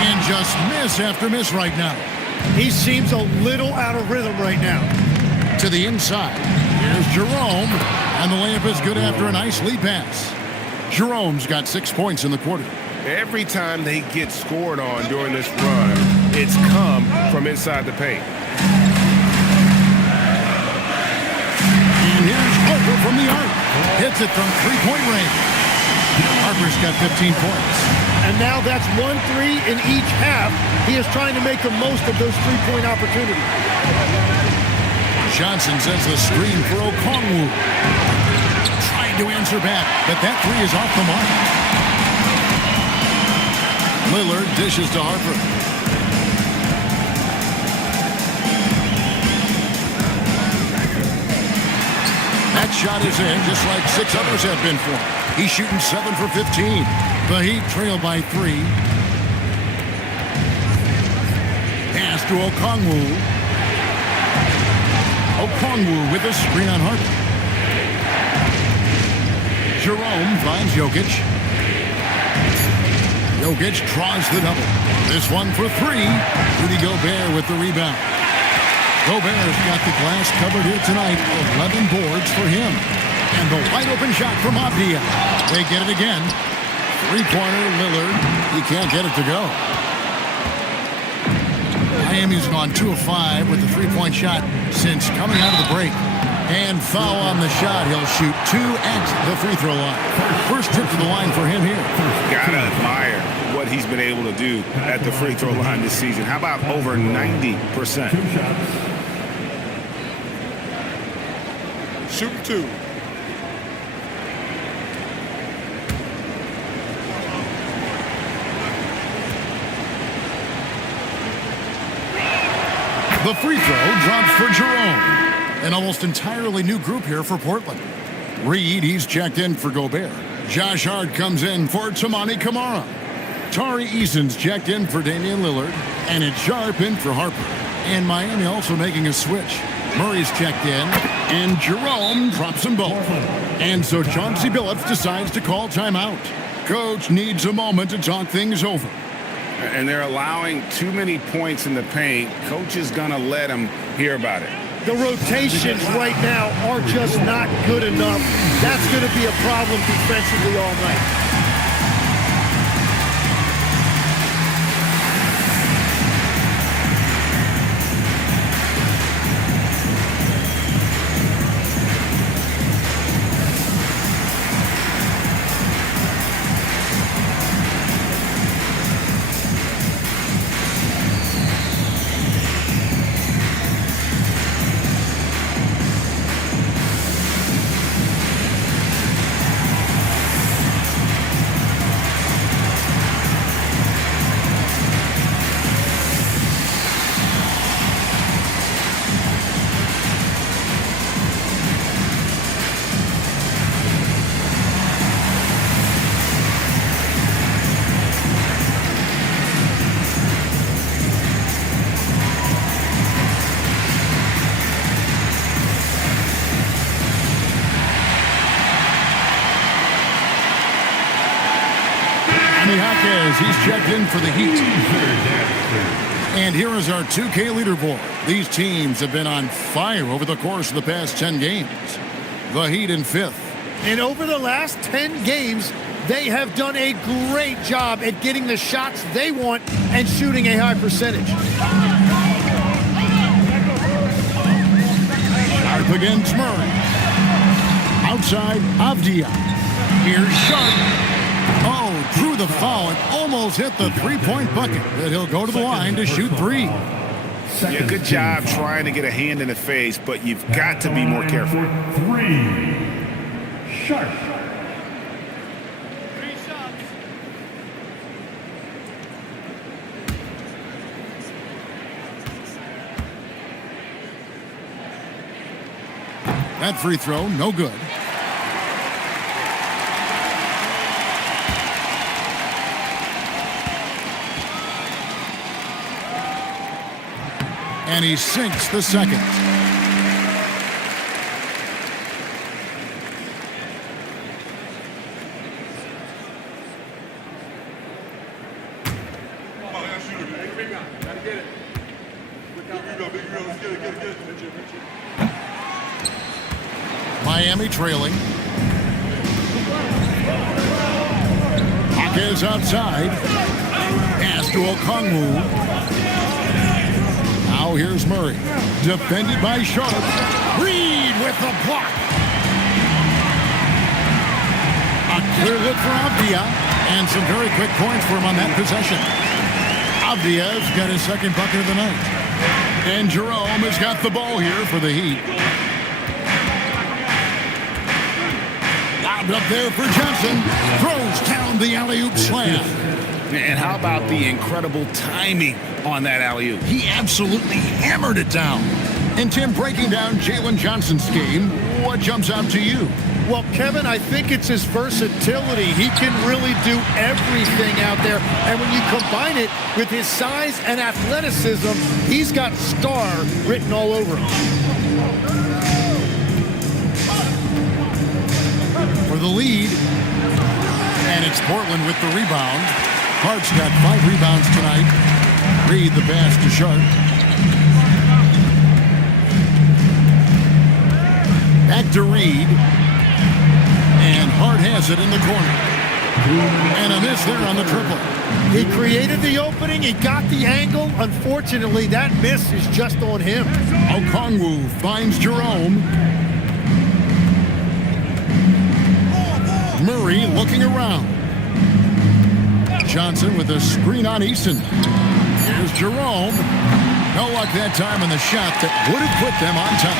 And just miss after miss right now. He seems a little out of rhythm right now. To the inside. Here's Jerome. And the layup is good after a nice lead pass. Jerome's got 6 points in the quarter. Every time they get scored on during this run, it's come from inside the paint. And here's Harper from the arc. Hits it from three-point range. Harper's got 15 points. And now that's 1-3 in each half. He is trying to make the most of those three-point opportunities. Johnson sends the screen for Okongwu. Trying to answer back, but that 3 is off the mark. Lillard dishes to Harper. That shot is in, just like 6 others have been for him. He's shooting 7 for 15. The Heat trail by 3. Pass to Okongwu. Okongwu with a screen on Harper. Jerome finds Jokic. Jokic draws the double. This one for 3. Rudy Gobert with the rebound. Gobert's got the glass covered here tonight. 11 boards for him. And the wide open shot from Avdia. They get it again. Three-pointer, Lillard. He can't get it to go. Miami's gone 2 of 5 with the three-point shot since coming out of the break. And foul on the shot. He'll shoot 2 at the free throw line. First trip to the line for him here. Gotta admire what he's been able to do at the free throw line this season. How about over 90%? Shooting 2. The free throw drops for Jerome. An almost entirely new group here for Portland. Reed, he's checked in for Gobert. Josh Hart comes in for Tamani Kamara. Tari Eason's checked in for Damian Lillard. And it's Sharp in for Harper. And Miami also making a switch. Murray's checked in. And Jerome drops them both. And so Chauncey Billups decides to call timeout. Coach needs a moment to talk things over. And they're allowing too many points in the paint. Coach is going to let them hear about it. The rotations right now are just not good enough. That's going to be a problem defensively all night. He's checked in for the Heat. And here is our 2K leaderboard. These teams have been on fire over the course of the past 10 games. The Heat in 5th. And over the last 10 games, they have done a great job at getting the shots they want and shooting a high percentage. Sharp against Murray. Outside, Avdia. Here's Sharp. Oh, drew the foul and almost hit the three-point bucket. But he'll go to the line to shoot 3. Yeah, good job trying to get a hand in the face, but you've got to be more careful. 3. Sharp. That free throw, no good. And he sinks the second. Miami trailing. Hawkins outside. Pass to Okongwu. Now here's Murray. Defended by Sharp. Reed with the block. A clear look for Avdia. And some very quick points for him on that possession. Avdia's got his second bucket of the night. And Jerome has got the ball here for the Heat. Lobbed up there for Johnson. Throws down the alley-oop slam. And how about the incredible timing on that alley-oop? He absolutely hammered it down. And Tim, breaking down Jalen Johnson's game, what jumps out to you? Well, Kevin, I think it's his versatility. He can really do everything out there. And when you combine it with his size and athleticism, he's got star written all over him. For the lead. And it's Portland with the rebound. Hart's got 5 rebounds tonight. Reed the pass to Sharp. Back to Reed. Hart has it in the corner. And a miss there on the triple. He created the opening. He got the angle. Unfortunately, that miss is just on him. Okongwu finds Jerome. Murray looking around. Johnson with a screen on Eason. Here's Jerome. No luck that time in the shot that would have put them on top.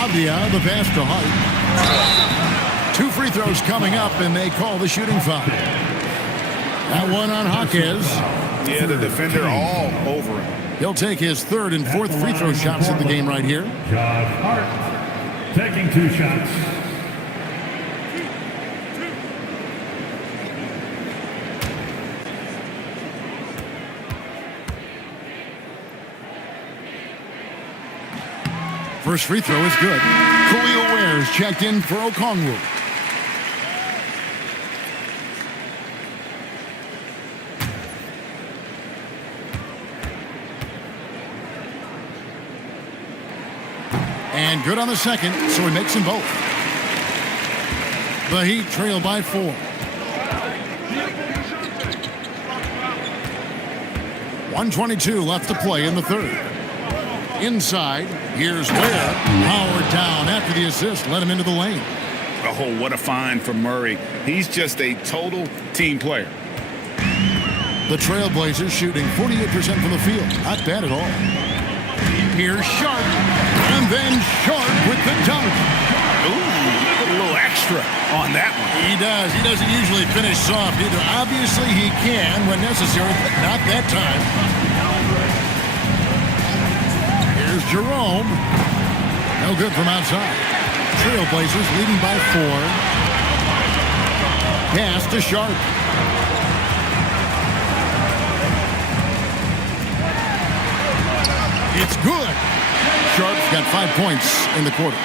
Avdia, the pass to Hart. 2 free throws coming up, and they call the shooting foul. That one on Hawkins. Yeah, the defender all over him. He'll take his 3rd and 4th free throw shots of the game right here. Josh Hart taking 2 shots. First free throw is good. Khalil Ware's checked in for Okongwu. And good on the second, so he makes them both. The Heat trail by 4. .122 left to play in the 3rd. Inside, here's Ware. Howard down after the assist, let him into the lane. Oh, what a find from Murray. He's just a total team player. The Trailblazers shooting 48% from the field. Not bad at all. Here's Sharp, and then Sharp with the dunk. Ooh, a little extra on that one. He does. He doesn't usually finish soft either. Obviously, he can when necessary, but not that time. Here's Jerome. No good from outside. Trailblazers leading by 4. Pass to Sharp. It's good. Sharp's got 5 points in the quarter.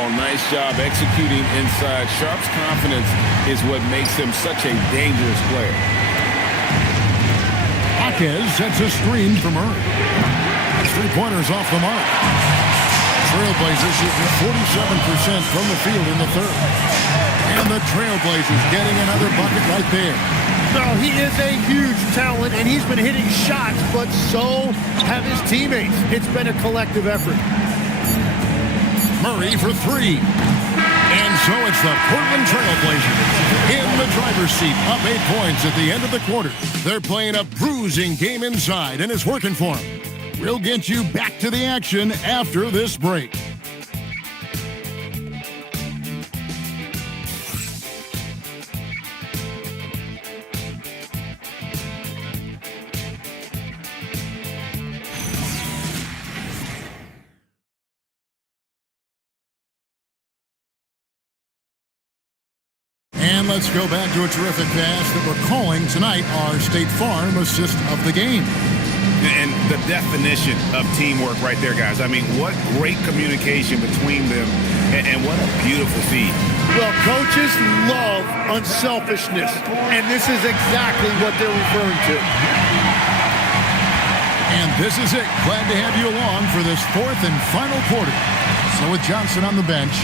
Oh, nice job executing inside. Sharp's confidence is what makes him such a dangerous player. Hawkins sets a screen for Murray. 3-pointers off the mark. Trailblazers shooting 47% from the field in the 3rd. And the Trailblazers getting another bucket right there. Well, he is a huge talent, and he's been hitting shots, but so have his teammates. It's been a collective effort. Murray for 3. And so it's the Portland Trailblazers in the driver's seat, up 8 points at the end of the quarter. They're playing a bruising game inside, and it's working for them. We'll get you back to the action after this break. And let's go back to a terrific pass that we're calling tonight our State Farm assist of the game. And the definition of teamwork right there, guys. I mean, what great communication between them, and what a beautiful feed. Well, coaches love unselfishness, and this is exactly what they're referring to. And this is it. Glad to have you along for this 4th and final quarter. So with Johnson on the bench,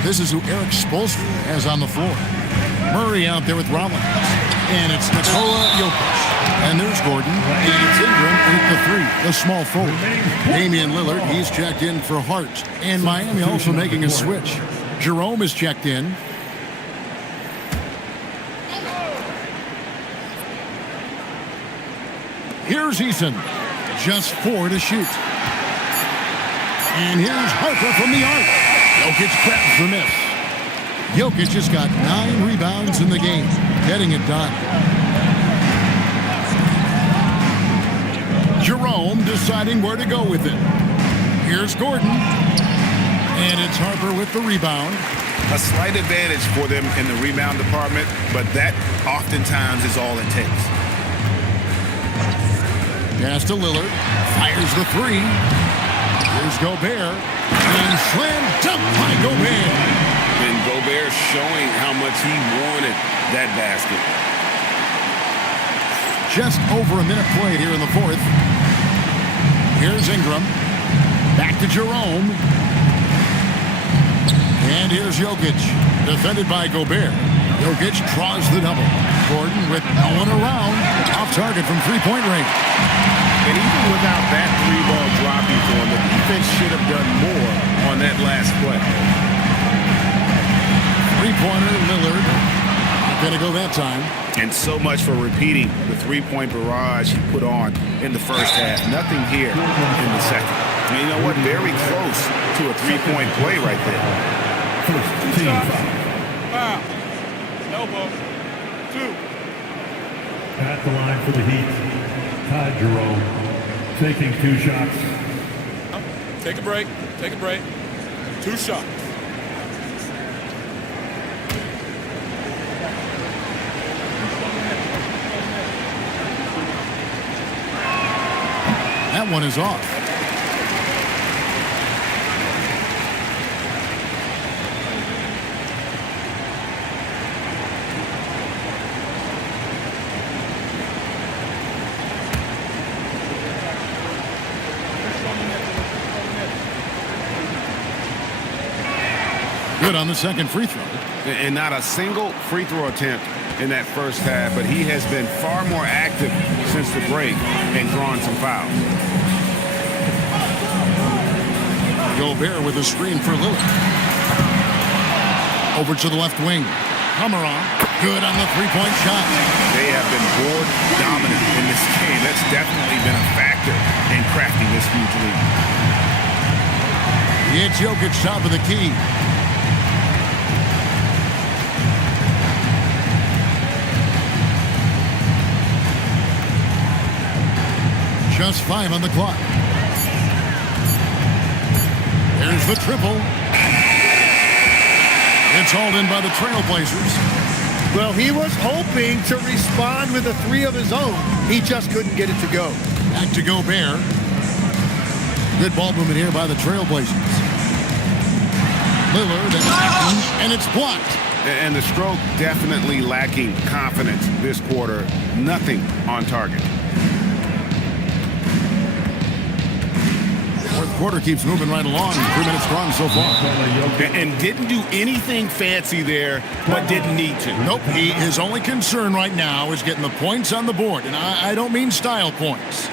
this is who Eric Spoelstra has on the floor. Murray out there with Rollins. And it's Nikola Jokic. And there's Gordon. And it's Ingram with the 3, the small forward. Damian Lillard, he's checked in for Hart. And Miami also making a switch. Jerome is checked in. Here's Eason. Just 4 to shoot. And here's Harper from the arc. Jokic grabs the miss. Jokic has got 9 rebounds in the game, getting it done. Jerome deciding where to go with it. Here's Gordon. And it's Harper with the rebound. A slight advantage for them in the rebound department, but that oftentimes is all it takes. Pass to Lillard. Fires the 3. Here's Gobert. And slam dunk by Gobert. And Gobert showing how much he wanted that basket. Just over a minute played here in the 4th. Here's Ingram. Back to Jerome. And here's Jokic, defended by Gobert. Jokic draws the double. Gordon with no one around, off target from three-point range. And even without that three-ball dropping for him, the defense should have done more on that last play. Three-pointer, Lillard. Not going to go that time. And so much for repeating the three-point barrage he put on in the first half. Nothing here in the second. And you know what? Very close to a three-point play right there. Foul. Elbow. 2. At the line for the Heat, Ty Jerome taking 2 shots. Take a break. Take a break. 2 shots. That one is off. Good on the second free throw. And not a single free throw attempt in that first half, but he has been far more active since the break and drawn some fouls. Gobert with a screen for Lillard. Over to the left wing. Hammeron, good on the three-point shot. They have been board dominant in this game. That's definitely been a factor in crafting this huge lead. It's Jokic top of the key. Just 5 on the clock. There's the triple. It's hauled in by the Trailblazers. Well, he was hoping to respond with a 3 of his own. He just couldn't get it to go. Back to Gobert. Good ball movement here by the Trailblazers. Lillard and it's blocked. And the stroke definitely lacking confidence this quarter. Nothing on target. Fourth quarter keeps moving right along. 3 minutes strong so far. And didn't do anything fancy there, but didn't need to. Nope. His only concern right now is getting the points on the board. And I don't mean style points.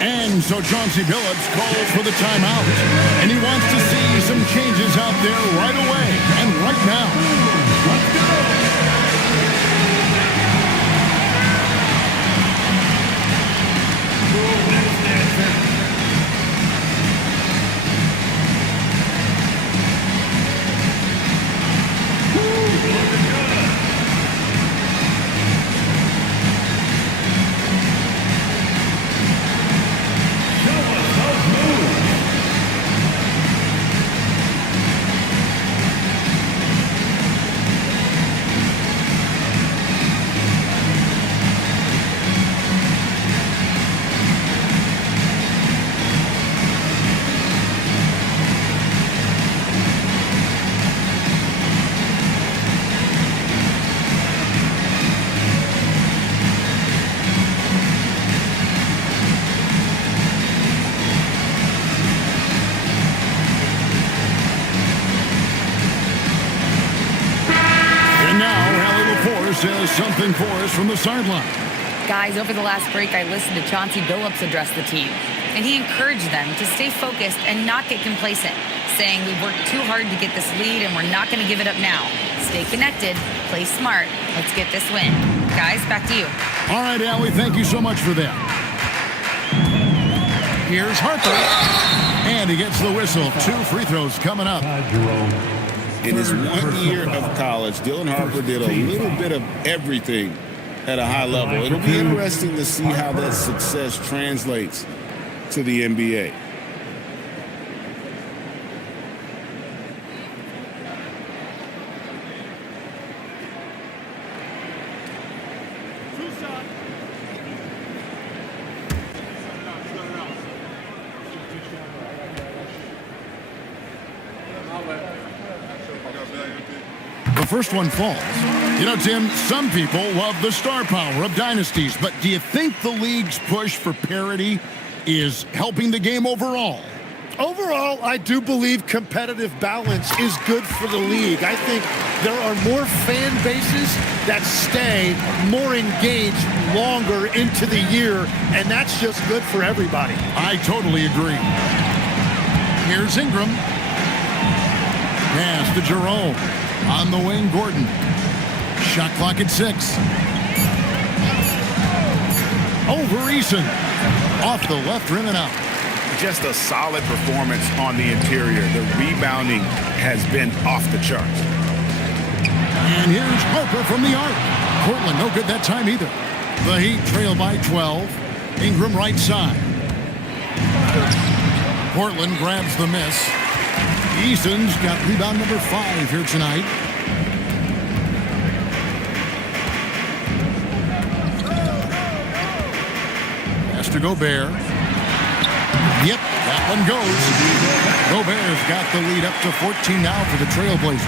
And so Chauncey Billups calls for the timeout. And he wants to see some changes out there right away and right now. Let's go. Says something for us from the sideline. Guys, over the last break, I listened to Chauncey Billups address the team, and he encouraged them to stay focused and not get complacent, saying we've worked too hard to get this lead and we're not going to give it up now. Stay connected, play smart, let's get this win. Guys, back to you. All right, Allie, thank you so much for that. Here's Harper, and he gets the whistle. 2 free throws coming up. In his 1 year of college, Dylan Harper did a little bit of everything at a high level. It'll be interesting to see how that success translates to the NBA. The first one falls. You know, Tim, some people love the star power of dynasties, but do you think the league's push for parity is helping the game overall? Overall, I do believe competitive balance is good for the league. I think there are more fan bases that stay more engaged longer into the year, and that's just good for everybody. I totally agree. Here's Ingram. Pass to Jerome. On the wing, Gordon. Shot clock at 6. Over Eason. Off the left rim and out. Just a solid performance on the interior. The rebounding has been off the charts. And here's Harper from the arc. Portland no good that time either. The Heat trail by 12. Ingram right side. Portland grabs the miss. Eason's got rebound number 5 here tonight. Pass to Gobert. Yep, that one goes. Gobert's got the lead up to 14 now for the Trailblazers.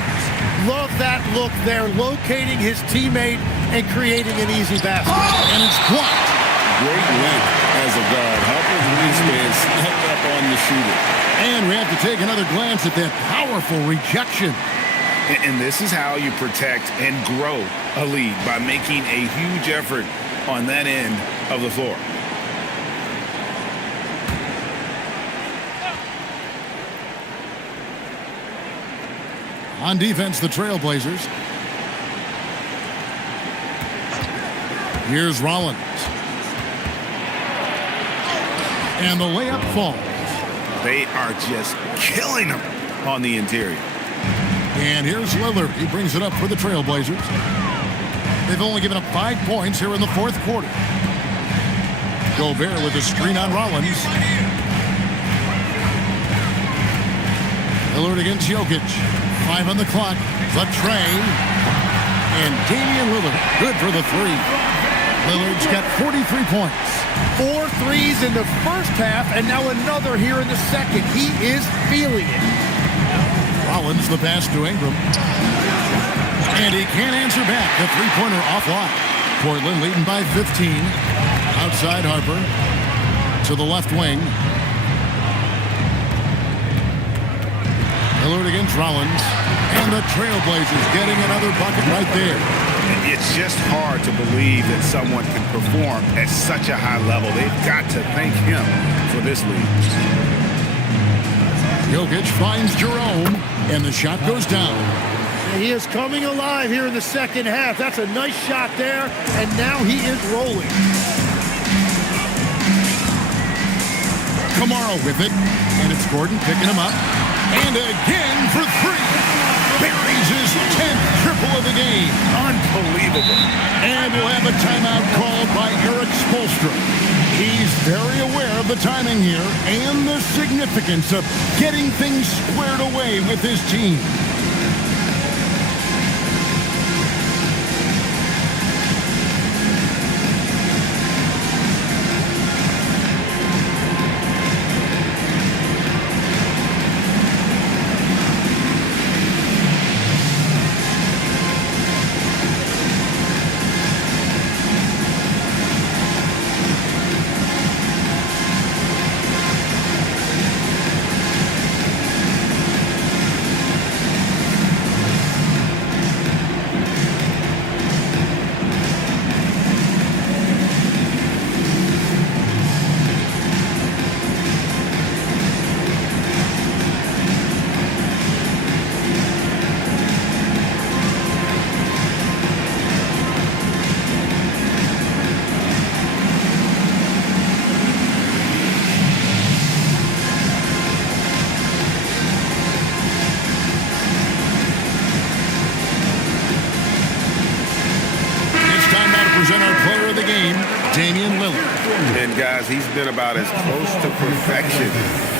Love that look there, locating his teammate and creating an easy basket. And it's blocked. Great length as a guard. Harper's wingspan snuck up on the shooter. And we have to take another glance at that powerful rejection. And this is how you protect and grow a lead, by making a huge effort on that end of the floor. On defense, the Trailblazers. Here's Rollins. And the layup falls. They are just killing them on the interior. And here's Lillard. He brings it up for the Trailblazers. They've only given up 5 points here in the fourth quarter. Gobert with a screen on Rollins. Lillard against Jokic. 5 on the clock. The Trey. And Damian Lillard. Good for the 3. Lillard's got 43 points. 4 threes in the first half, and now another here in the second. He is feeling it. Rollins, the pass to Ingram. And he can't answer back. The three-pointer offline. Portland leading by 15. Outside Harper. To the left wing. Lillard against Rollins. And the Trailblazers getting another bucket right there. It's just hard to believe that someone can perform at such a high level. They've got to thank him for this lead. Jokic finds Jerome, and the shot goes down. He is coming alive here in the second half. That's a nice shot there, and now he is rolling. Kamara with it, and it's Gordon picking him up. And again for 3. Buries his 10th triple of the game. Unbelievable. And we'll have a timeout called by Eric Spoelstra. He's very aware of the timing here and the significance of getting things squared away with his team. Present our player of the game, Damian Lillard. And guys, he's been about as close to perfection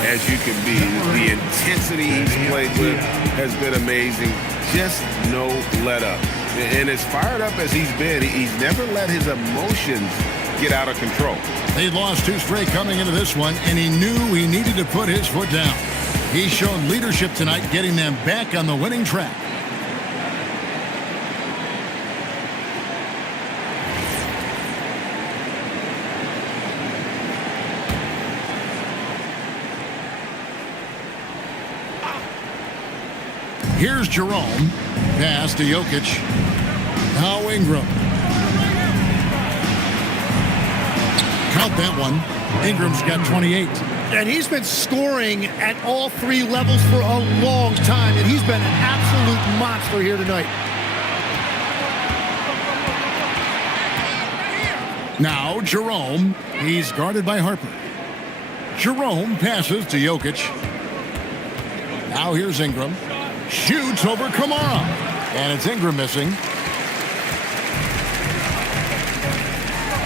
as you can be. The intensity he's played with has been amazing. Just no let up. And as fired up as he's been, he's never let his emotions get out of control. They lost 2 straight coming into this one, and he knew he needed to put his foot down. He's shown leadership tonight, getting them back on the winning track. Here's Jerome. Pass to Jokic. Now Ingram. Count that one. Ingram's got 28. And he's been scoring at all three levels for a long time, and he's been an absolute monster here tonight. Now Jerome. He's guarded by Harper. Jerome passes to Jokic. Now here's Ingram. Shoots over Kamara. And it's Ingram missing.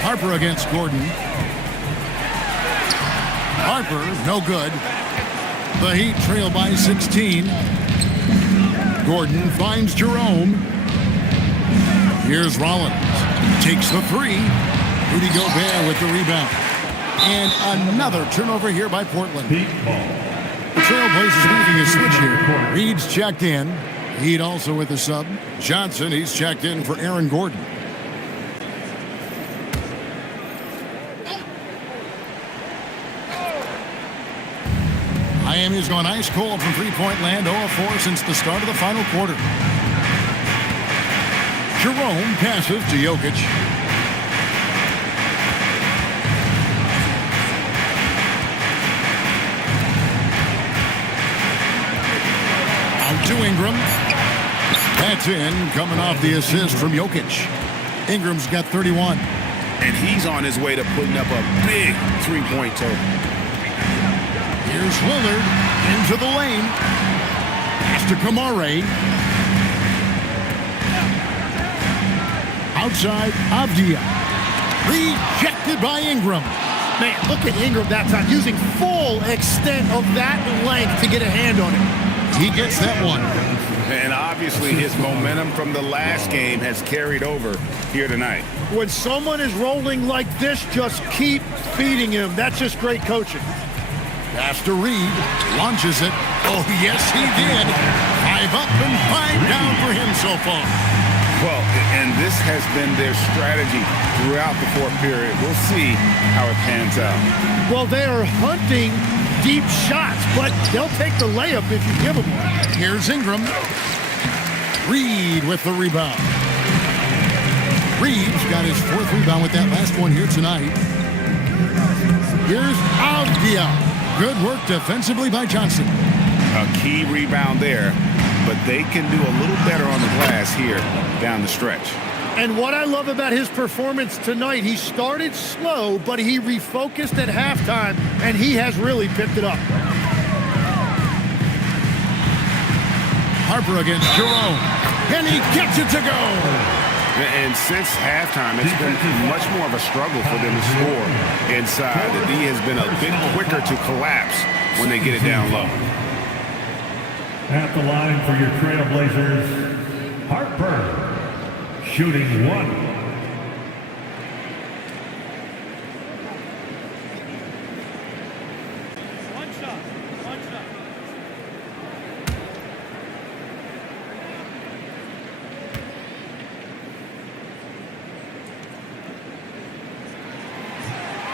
Harper against Gordon. Harper, no good. The Heat trail by 16. Gordon finds Jerome. Here's Rollins. Takes the three. Rudy Gobert with the rebound. And another turnover here by Portland. The Trailblazers making a switch here. Reed's checked in. Heat also with the sub. Johnson, he's checked in for Aaron Gordon. Miami's gone ice cold from three-point land, 0-4 since the start of the final quarter. Jerome passes to Jokic. Out to Ingram. That's in, coming off the assist from Jokic. Ingram's got 31. And he's on his way to putting up a big three-point total. Here's Lillard into the lane. Pass to Kamara. Outside, Avdia. Rejected by Ingram. Man, look at Ingram that time, using full extent of that length to get a hand on it. He gets that one. And obviously his momentum from the last game has carried over here tonight. When someone is rolling like this, just keep feeding him. That's just great coaching. Pass to Reed, launches it. Oh, yes, he did. 5 up and 5 down for him so far. Well, and this has been their strategy throughout the fourth period. We'll see how it pans out. Well, they are hunting deep shots, but they'll take the layup if you give them one. Here's Ingram. Reed with the rebound. Reed's got his 4th rebound with that last one here tonight. Here's Avdia. Good work defensively by Johnson. A key rebound there, but they can do a little better on the glass here down the stretch. And what I love about his performance tonight, he started slow, but he refocused at halftime, and he has really picked it up. Harper against Jerome, and he gets it to go. And since halftime, it's been much more of a struggle for them to score inside. The D has been a bit quicker to collapse when they get it down low. At the line for your Trailblazers, Harper, shooting 1.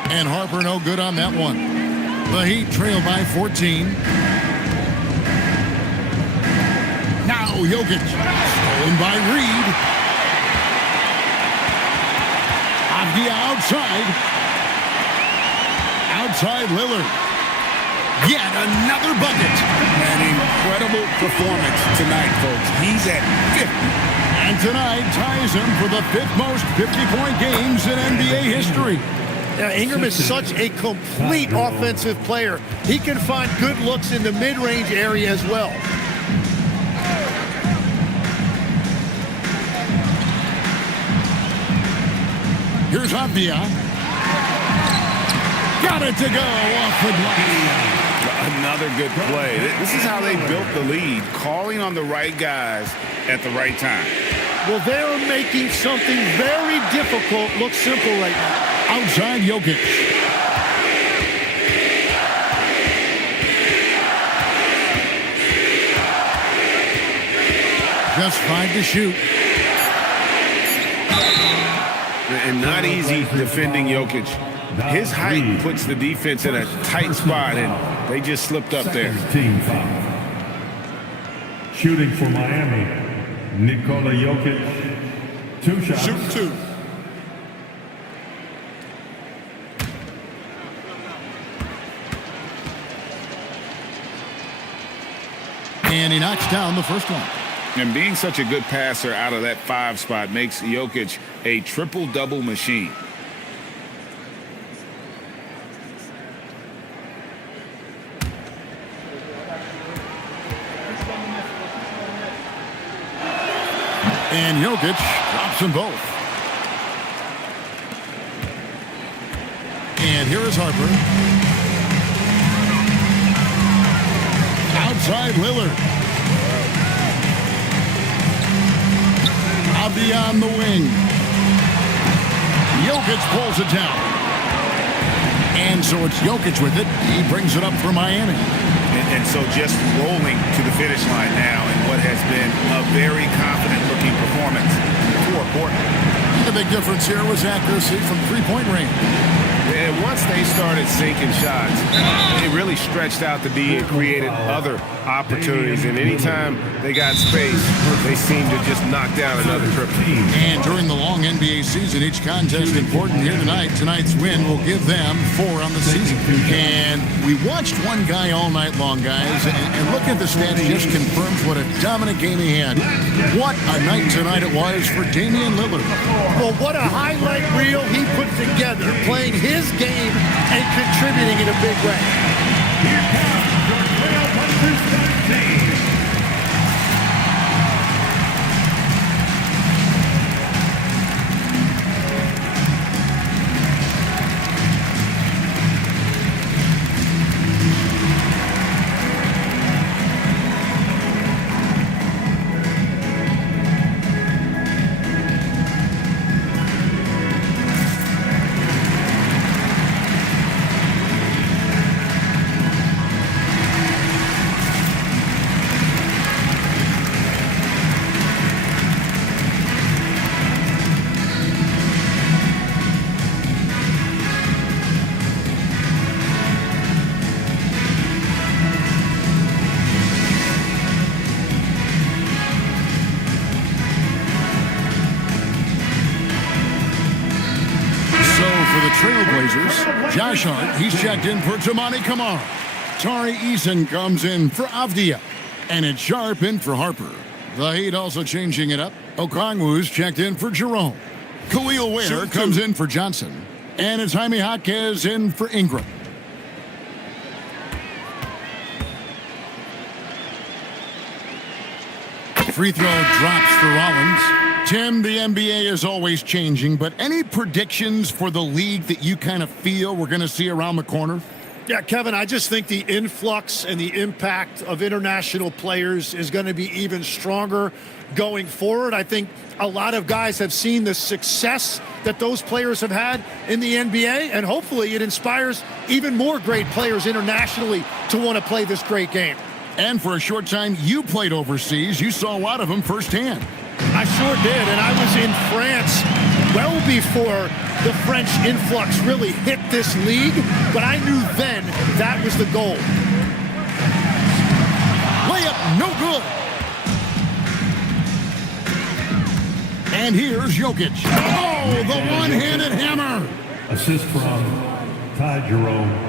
And Harper no good on that one. The Heat trail by 14. Now Jokic. Stolen by Reed. Avdia outside. Outside Lillard. Yet another bucket. An incredible performance tonight, folks. He's at 50. And tonight ties him for the 5th most 50-point games in NBA history. Ingram is such a complete offensive player. He can find good looks in the mid-range area as well. Here's Avdia. Got it to go off the glass. Another good play. This is how they built the lead, calling on the right guys at the right time. Well, they're making something very difficult look simple right now. Outside Jokic. Just 5 to shoot. And not easy defending Jokic. His height puts the defense in a tight spot, and they just slipped up there. Shooting for Miami, Nikola Jokic. 2 shots. Shoot 2. And he knocks down the first one. And being such a good passer out of that 5 spot makes Jokic a triple-double machine. And Jokic drops them both. And here is Harper. Outside Lillard. Beyond the wing. Jokic pulls it down. And so it's Jokic with it. He brings it up for Miami. And so just rolling to the finish line now in what has been a very confident-looking performance for Portland. The big difference here was accuracy from three-point range. And once they started sinking shots, they really stretched out the D and created other opportunities. And anytime they got space, they seemed to just knock down another triple. And during the long NBA season, each contest important here tonight. Tonight's win will give them 4 on the season. And we watched one guy all night long, guys. And looking at the stats just confirms what a dominant game he had. What a night tonight it was for Damian Lillard. Well, what a highlight reel he put together, playing his game and contributing in a big way. Here comes your Trailblazers team. Trailblazers, Josh Hart, he's checked in for Tamani Kamara. Tari Eason comes in for Avdia. And it's Sharp in for Harper. The Heat also changing it up. Okongwu's checked in for Jerome. Khalil Ware comes in for Johnson. And it's Jaime Jaquez in for Ingram. Free throw drops for Rollins. Tim, the NBA is always changing, but any predictions for the league that you kind of feel we're going to see around the corner? Yeah, Kevin, I just think the influx and the impact of international players is going to be even stronger going forward. I think a lot of guys have seen the success that those players have had in the NBA, and hopefully it inspires even more great players internationally to want to play this great game. And for a short time, you played overseas. You saw a lot of them firsthand. I sure did, and I was in France well before the French influx really hit this league, but I knew then that was the goal. Layup, no good. And here's Jokic. Oh, the one-handed hammer. Assist from Ty Jerome.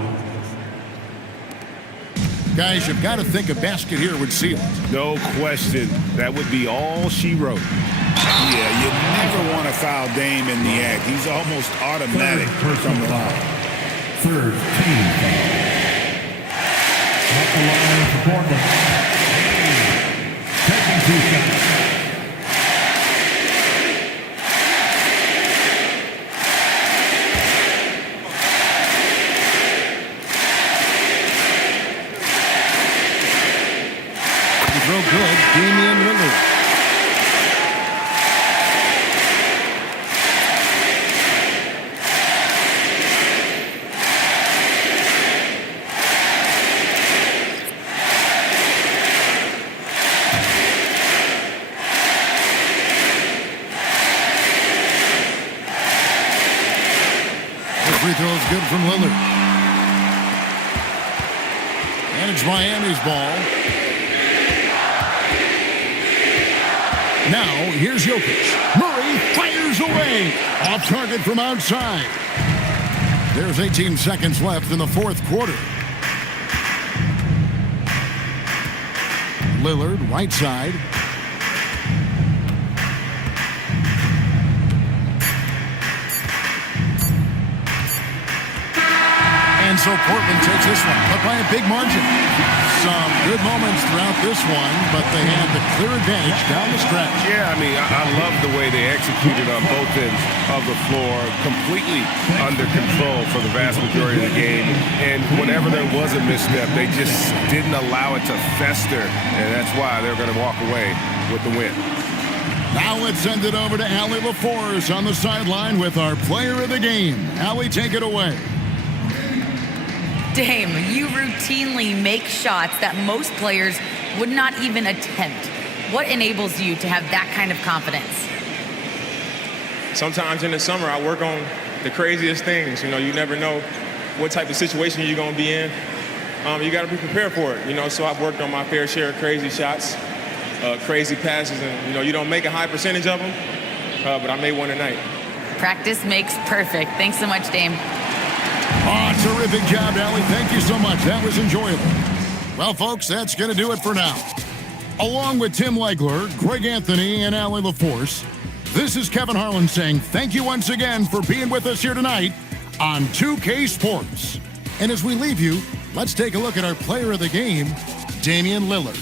Guys, you've got to think a basket here would seal it. No question. That would be all she wrote. Yeah, you never want to foul Dame in the act. He's almost automatic from the line. Third team foul. At the line for Portland. Taking 2 shots. Real good, Damian Lillard. The free throw is good from Lillard. And it's Miami's ball. Now, here's Jokic. Murray fires away. Off target from outside. There's 18 seconds left in the fourth quarter. Lillard, right side. And so Portland takes this one, but by a big margin. Some good moments throughout this one, but they had the clear advantage down the stretch. Yeah, I mean, I love the way they executed on both ends of the floor, completely under control for the vast majority of the game. And whenever there was a misstep, they just didn't allow it to fester, and that's why they're going to walk away with the win. Now let's send it over to Allie LaForce on the sideline with our player of the game. Allie, take it away. Dame, you routinely make shots that most players would not even attempt. What enables you to have that kind of confidence? Sometimes in the summer, I work on the craziest things. You know, you never know what type of situation you're going to be in. You got to be prepared for it. You know, so I've worked on my fair share of crazy shots, crazy passes, and, you know, you don't make a high percentage of them, but I made one tonight. Practice makes perfect. Thanks so much, Dame. Oh, terrific job, Allie. Thank you so much. That was enjoyable. Well, folks, that's going to do it for now. Along with Tim Legler, Greg Anthony, and Allie LaForce, this is Kevin Harlan saying thank you once again for being with us here tonight on 2K Sports. And as we leave you, let's take a look at our player of the game, Damian Lillard.